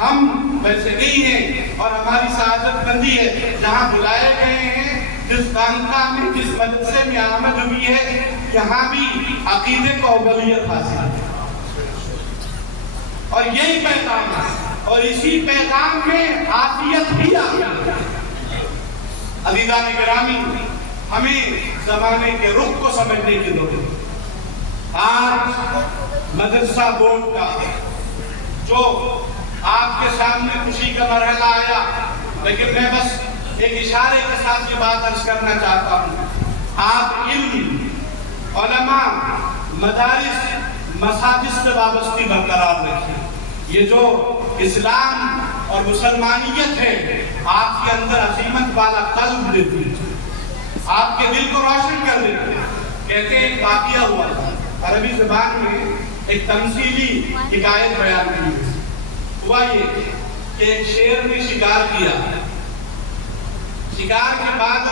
ہم ویسے نہیں ہیں، اور ہماری سعادت مندی ہے جہاں بلائے گئے ہیں، جس خانقاہ میں جس مدرسے میں آمد ہوئی ہے، یہاں بھی عقیدے کو اولیت حاصل ہے، اور یہی پیغام ہے، اور اسی پیغام میں عافیت بھی آتی ہے۔ عزیزان گرامی، ہمیں زمانے کے رخ کو سمجھنے کی ضرورت ہے۔ آج مدرسہ بورڈ کا جو آپ کے سامنے خوشی کا مرحلہ آیا، لیکن میں بس ایک اشارے کے ساتھ یہ بات عرض کرنا چاہتا ہوں، آپ علم، علماء، مدارس، مساجد سے وابستی برقرار رکھیں۔ یہ جو اسلام اور مسلمانیت ہے آپ کے اندر عظیمت والا قلب دیتی ہے، آپ کے دل کو روشن کر دیتی ہے۔ کہتے ہیں ایک واقعہ ہوا، عربی زبان میں ایک تمثیلی حکایت بیان کی ہے۔ ہوا یہ کہ ایک شیر نے شکار کیا، شکار کے بعد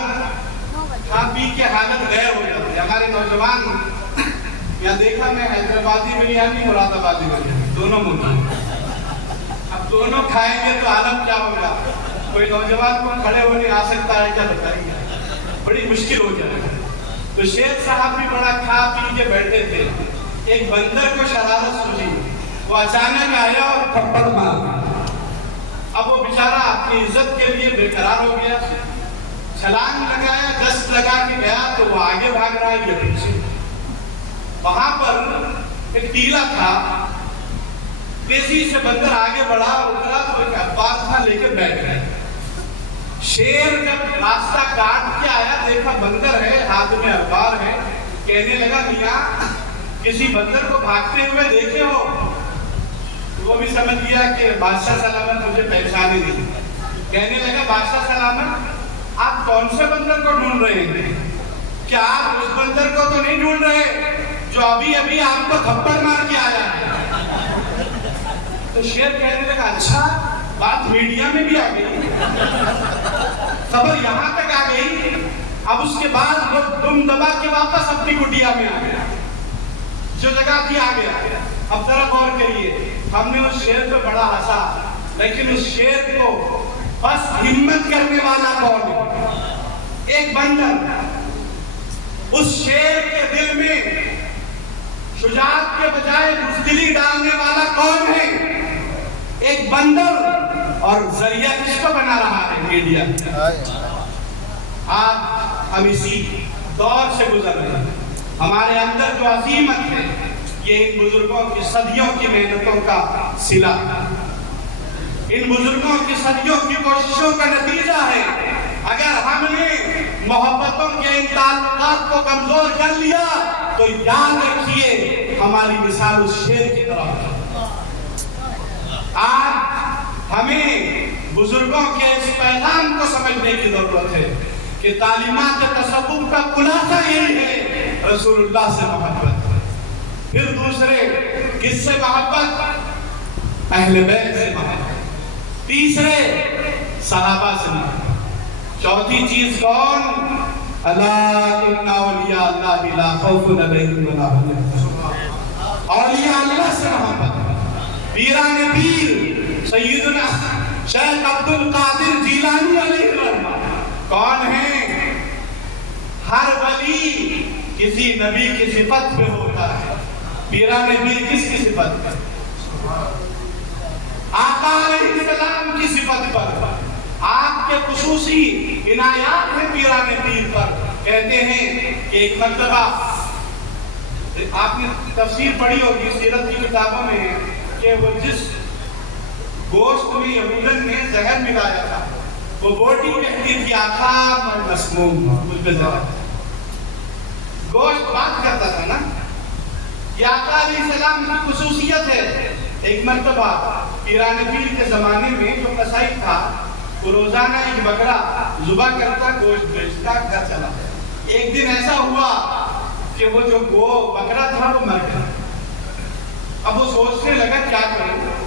کھا پی کے حالت غیر ہو جاتی ہے۔ ہمارے نوجوان یہاں دیکھا میں حیدرآبادی بریانی، مراد آبادی بریانی دونوں ملتے، اب دونوں کھائیں گے تو عالم کیا ہوگا؟ کوئی نوجوان کو کھڑے ہونے آ سکتا ہے کیا بتائیے؟ بڑی مشکل ہو جائے گا۔ تو شیر صاحب بھی بڑا کھا پی کے بیٹھے تھے، ایک بندر کو شرارت سوچی، وہ اچانک آیا اور تھپڑ مارا۔ اب وہ بیچارہ اپنی عزت کے لیے بے قرار ہو گیا، چھلانگ لگایا، دست لگا کے گیا تو وہ آگے بھاگ رہا ہے، یہ پیچھے۔ وہاں پر ایک ٹیلا تھا، تیزی سے بندر آگے بڑھا، اترا تو ایک اخبار تھا لے کے بیٹھ گیا۔ شیر جب راستہ کاٹ کے آیا، دیکھا بندر ہے، ہاتھ میں اخبار ہے، کہنے لگا میاں کسی بندر کو بھاگتے ہوئے دیکھے ہو؟ وہ بھی سمجھ گیا کہ بادشاہ سلامت مجھے پہچانے نہیں۔ کہنے لگا بادشاہ سلامت آپ کون سے بندر کو ڈھونڈ رہے ہیں؟ کیا آپ اس بندر کو تو نہیں ڈھونڈ رہے جو ابھی ابھی آپ کو تھپڑ مار کے آیا ہے؟ تو شیر کہنے لگا اچھا بات میڈیا میں بھی آ گئی، خبر یہاں تک آ گئی۔ اب اس کے بعد وہ دم دبا کے واپس اپنی کٹیا میں آ گیا، جو جگہ تھی آ گیا۔ اب ذرا غور کریے، ہم نے اس شیر پہ بڑا ہنسا، لیکن اس شیر کو بس ہمت کرنے والا کون ہے؟ ایک بندر۔ اس شیر کے دل میں شجاعت کے بجائے بزدلی ڈالنے والا کون ہے؟ ایک بندر، اور ذریعہ کس کو بنا رہا ہے؟ میڈیا۔ آج ہم اسی دور سے گزر رہے ہیں، ہمارے اندر جو عظیمت ہے یہ ان بزرگوں کی صدیوں کی محنتوں کا صلہ، ان بزرگوں کی صدیوں کی کوششوں کا نتیجہ ہے۔ اگر ہم نے محبتوں کے ان تعلقات کو کمزور کر لیا تو یاد رکھیے ہماری مثال اس شیر کی طرح۔ آج ہمیں بزرگوں کے اس پیغام کو سمجھنے کی ضرورت ہے کہ تعلیمات تصوف کا خلاصہ یہی ہے، رسول اللہ سے محبت، پھر دوسرے کس سے محبت؟ اہل بیت سے محبت، تیسرے صحابہ سے محبت، چوتھی چیز کون؟ الا ان اولیاء اللہ لا خوف علیہم ولا هم يحزنون، اولیاء اللہ سے محبت۔ پیران پیر سیدنا شیخ عبد القادر جیلانی علیہ الرحمہ کون ہیں؟ ہر ولی کسی نبی کی صفت پہ ہوتا ہے، پیران پیر کس کی صفت پر؟ آقا علیہ السلام کی صفت پر، آپ کے خصوصی عنایات ہیں پیران پیر پر۔ کہتے ہیں کہ ایک مرتبہ آپ نے تفسیر پڑھی ہوگی سیرت کی کتابوں میں کہ وہ جس گوشت میں یہودن نے زہر ملایا تھا وہ بوٹی کہتی تھی آقا میں مسموم ہوں، مجھ پہ زہر گوشت بات کرتا تھا نا. یہ آقا علیہ السلام کی خصوصیت ہے. ایک مرتبہ پیران پیر کے زمانے میں جو قصائی تھا وہ روزانہ ایک بکرا ذبح کرتا گوشت بیچتا گھر چلا. ایک دن ایسا ہوا کہ وہ جو بکرا تھا وہ مر گیا. اب وہ سوچنے لگا کیا کروں،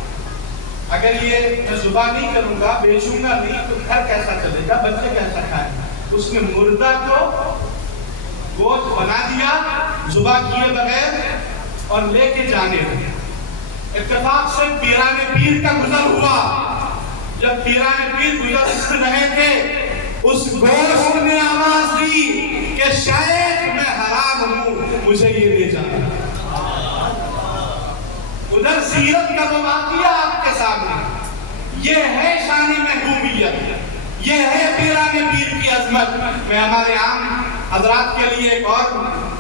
اگر یہ میں ذبح نہیں کروں گا بیچوں گا نہیں تو گھر کیسا چلے گا، بچے کیسا کھائیں. اس نے مردہ کو گوشت بنا دیا ذبح کیے بغیر اور لے کے جانے لگے. اتفاق سے پیران پیر کا گزر ہوا. جب پیران پیر گزر رہے تھے اس گوشت نے آواز دی کہ شاید میں حرام ہوں، مجھے یہ لے جانا. ادھر سیرت کا وہ واقعہ آپ کے سامنے. یہ ہے شان محبوبیت، یہ ہے پیران پیر کی عظمت. میں ہمارے عام حضرات کے لیے ایک اور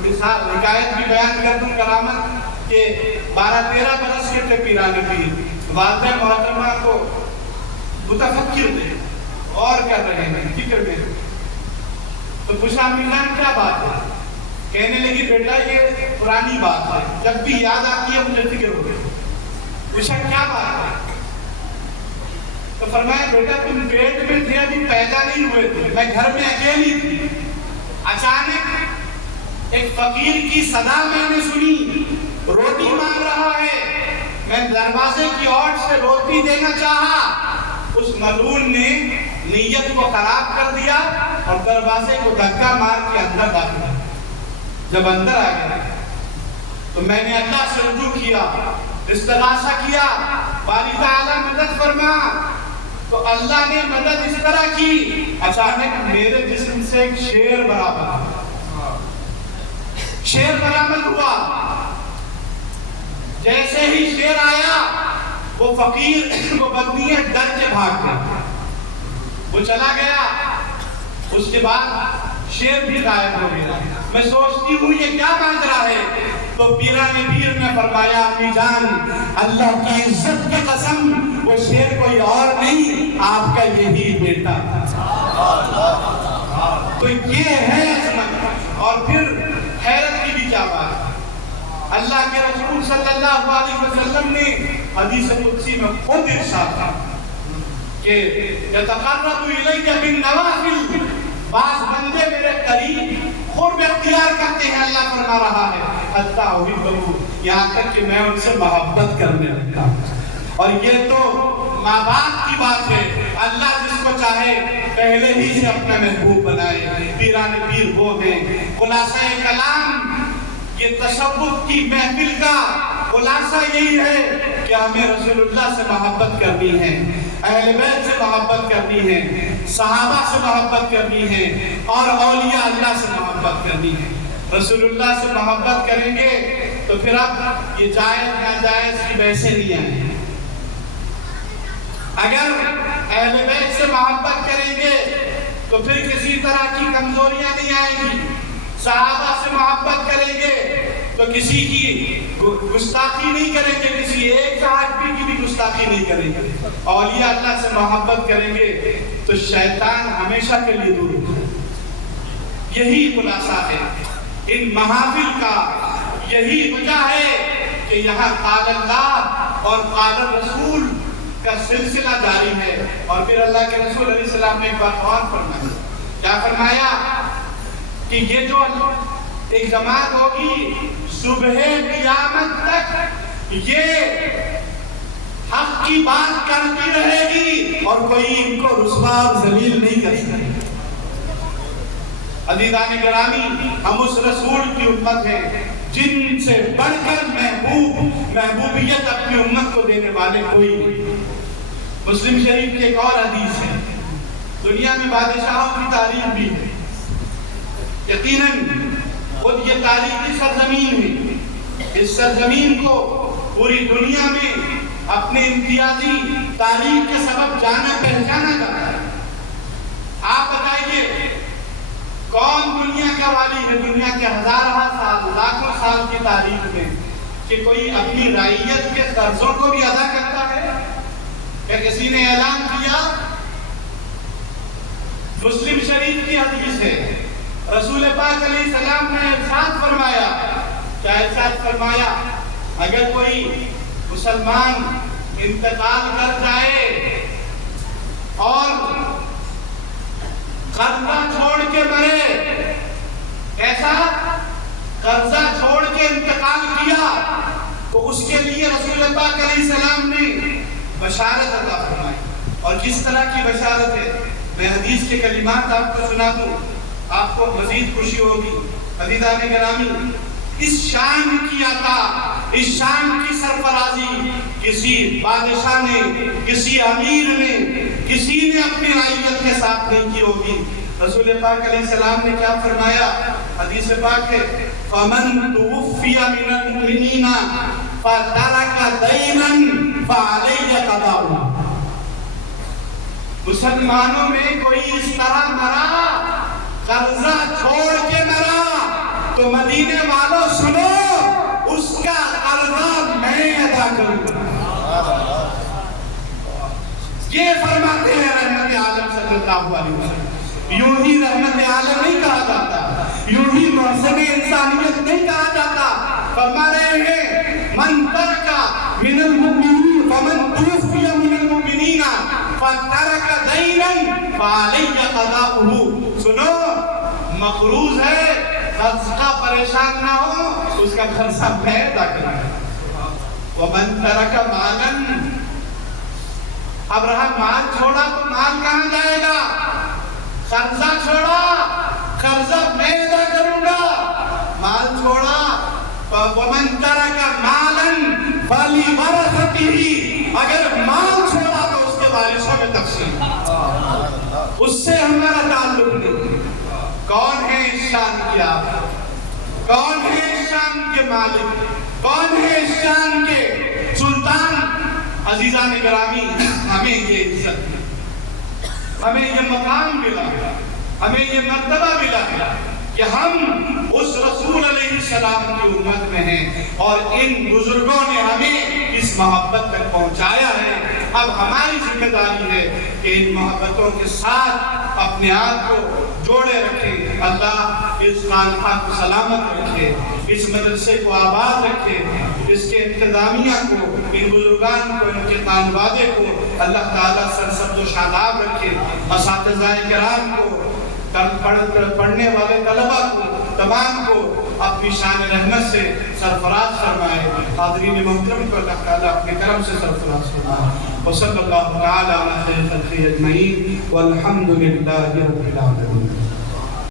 مثال حکایت بھی بیان کر دوں کرامت کہ 12-13 برس کے تھے پیران پیر. والدہ محترمہ کو متفکر تھے اور کر رہے ہیں فکر میں. تو پوچھا امیران کیا بات ہے؟ کہنے لگی بیٹا یہ پرانی بات ہے، جب بھی یاد آتی ہے مجھے فکر ہو گئی. پوچھا کیا بات ہے؟ تو فرمایا بیٹا تم پیٹ میں تھے ابھی پیدا نہیں ہوئے تھے، میں گھر میں اکیلی تھی. اچانک ایک فقیر کی صدا میں نے سنی، روٹی مانگ رہا ہے. میں دروازے کی اوٹ سے روٹی دینا چاہا. اس ملعون نے نیت کو خراب کر دیا اور دروازے کو دھکا مار کے اندر داخل کیا. جب اندر آ گیا تو میں نے اللہ سے رجوع کیا، استغاثہ کیا، باری تعالیٰ مدد فرما. تو اللہ نے مدد اس طرح کی، اچانک میرے جسم سے ایک شیر برآمد ہوا. جیسے ہی شیر آیا وہ فقیر وہ بندی ڈر کے بھاگ گیا، وہ چلا گیا. اس کے بعد شیر بھی غائب ہو گیا. میں سوچتی ہوں یہ کیا مانگ رہا ہے؟ تو پیران پیر نے فرمایا امی جان اللہ کی عزت کی قسم وہ شیر کوئی اور نہیں آپ کا یہی بیٹا تھا. تو یہ ہے عظمت. اور پھر حیرت کی بھی کیا بات ہے، اللہ کے رسول صلی اللہ علیہ وسلم نے حدیث قدسی میں خود ارشاد کیا کہ یتقرب الیک بالنوافل، بعض بندے میرے قریب قرب اختیار کرتے ہیں، اللہ فرما رہا ہے حتی احبہ، یہاں تک کہ میں ان سے محبت کرنے لگا. اور یہ تو ماں باپ کی بات ہے. اللہ جس کو چاہے پہلے ہی سے اپنا محبوب بنائے. پیران پیر وہ ہیں. خلاصہ کلام یہ تصوف کی محفل کا خلاصہ یہی ہے کہ ہمیں رسول اللہ سے محبت کرنی ہے، اہل بیت سے محبت کرنی ہے، صحابہ سے محبت کرنی ہے اور اولیاء اللہ سے محبت کرنی ہے. رسول اللہ سے محبت کریں گے تو پھر اب یہ جائز ناجائز کی بحثیں نہیں آئیں. اگر اہل بیت سے محبت کریں گے تو پھر کسی طرح کی کمزوریاں نہیں آئیں گی. صحابہ سے محبت کریں گے تو کسی کی گستاخی نہیں کریں گے، کسی ایک صحابی کی بھی گستاخی نہیں کریں گے. اولیاء اللہ سے محبت کریں گے تو شیطان ہمیشہ کے لیے دور ہوگا. یہی خلاصہ ہے ان محافل کا. یہی وجہ ہے کہ یہاں قال اللہ اور قال الرسول کا سلسلہ جاری ہے. اور پھر اللہ کے رسول علیہ السلام نے ایک بات اور فرمایا. کیا فرمایا؟ کہ یہ جو ایک جماعت ہوگی صبح قیامت تک یہ حق کی بات کرتی رہے گی اور کوئی ان کو رسوا اور ذلیل نہیں کر سکے. عزیزان گرامی، ہم اس رسول کی امت ہیں جن سے بڑھ کر محبوبیت اپنی امت کو دینے والے کوئی نہیں. مسلم شریف کی ایک اور حدیث ہے. دنیا میں بادشاہوں کی تاریخ بھی ہے، یقیناً خود یہ تاریخی سرزمین ہے. اس سرزمین کو پوری دنیا میں اپنے امتیازی تاریخ کے سبب جانا پہچانا جاتا ہے. آپ بتائیے کون دنیا کا والی ہے؟ دنیا کے ہزارہ سال لاکھوں سال کی تاریخ میں کہ کوئی اپنی رعیت کے قرضوں کو بھی ادا کرتا ہے؟ کہ کسی نے اعلان کیا؟ مسلم شریف کی حدیث ہے، رسول پاک علیہ السلام نے ارشاد فرمایا، کیا ارشاد فرمایا؟ اگر کوئی مسلمان انتقال کر جائے اور قرضہ چھوڑ کے مرے، ایسا قرضہ چھوڑ کے انتقال کیا، تو اس کے لیے رسول پاک علیہ السلام نے بشارت عطا فرمائی۔ اور کس طرح کی بشارت ہے؟ میں حدیث کے کلمات آپ کو سنا دوں، آپ کو مزید خوشی ہوگی۔ عزیزان گرامی، اس شان کی عطا، اس شان کی سرفرازی کسی بادشاہ نے، کسی امیر نے، کسی نے اپنی رعیت کے ساتھ نہیں کی ہوگی۔ رسول پاک علیہ السلام نے کیا فرمایا؟ حدیث پاک ہے، فَمَن تُوفِّيَ مِنَ الْمُؤْمِنِينَ فَتَرَكَ دَيْنًا فَعَلَيْهِ قَضَاؤُهُ۔ مسلمانوں میں کوئی اس طرح مرا، قرضہ چھوڑ کے مرا، تو مدینے والوں سنو، اس کا قرضہ میں ادا کروں گا۔ یہ فرماتے ہیں رحمت عالم صلی اللہ علیہ وسلم۔ یوں ہی رحمت عالم نہیں کہا جاتا، یوں ہی محسن انسانیت نہیں کہا جاتا۔ فرما رہے ہیں، من ترک من المؤمنین فمن توفی من المؤمنین فترک دینا فعلیہ قضاؤہ۔ سنو، مقروض ہے، قرض کا پریشان نہ ہو، اس کا قرضہ میں ادا کرنا۔ ومن ترک مالا، اب رہا مال چھوڑا تو مال کہاں جائے گا؟ قرضہ چھوڑا، قرضہ میں ادا کروں گا۔ مال چھوڑا، ومن ترک مالا فلورثته، اگر مال چھوڑا تو اس کے وارثوں میں تقسیم، اس سے ہمارا تعلق نہیں۔ کون ہے اس شان کی آقا؟ کون ہے اس شان کے مالک؟ کون ہے اس شان کے سلطان؟ عزیزان گرامی، ہمیں یہ عزت ملی، ہمیں یہ مقام ملا، ہمیں یہ مرتبہ ملا کہ ہم اس رسول علیہ السلام کی امت میں ہیں، اور ان بزرگوں نے ہمیں اس محبت تک پہنچایا ہے۔ اب ہماری ذمہ داری ہے کہ ان محبتوں کے ساتھ اپنے آپ کو جوڑے رکھیں۔ اللہ اس خانقاہ کو سلامت رکھے، اس مدرسے کو آباد رکھے، اس کے انتظامیہ کو، ان بزرگان کو، ان کے خانوادے کو اللہ تعالیٰ سرسبز و شاداب رکھے، اساتذہ کرام کو، پڑھنے والے طلبہ کو، تمام کو اپنی شان رحمت سے سرفراز فرمائے۔ حاضرین محترم کو اللہ تعالیٰ اپنے کرم سے سرفراز فرمائے۔ وصلی اللہ تعالیٰ علی خیر خلقہ اجمعین والحمد للہ رب العالمین۔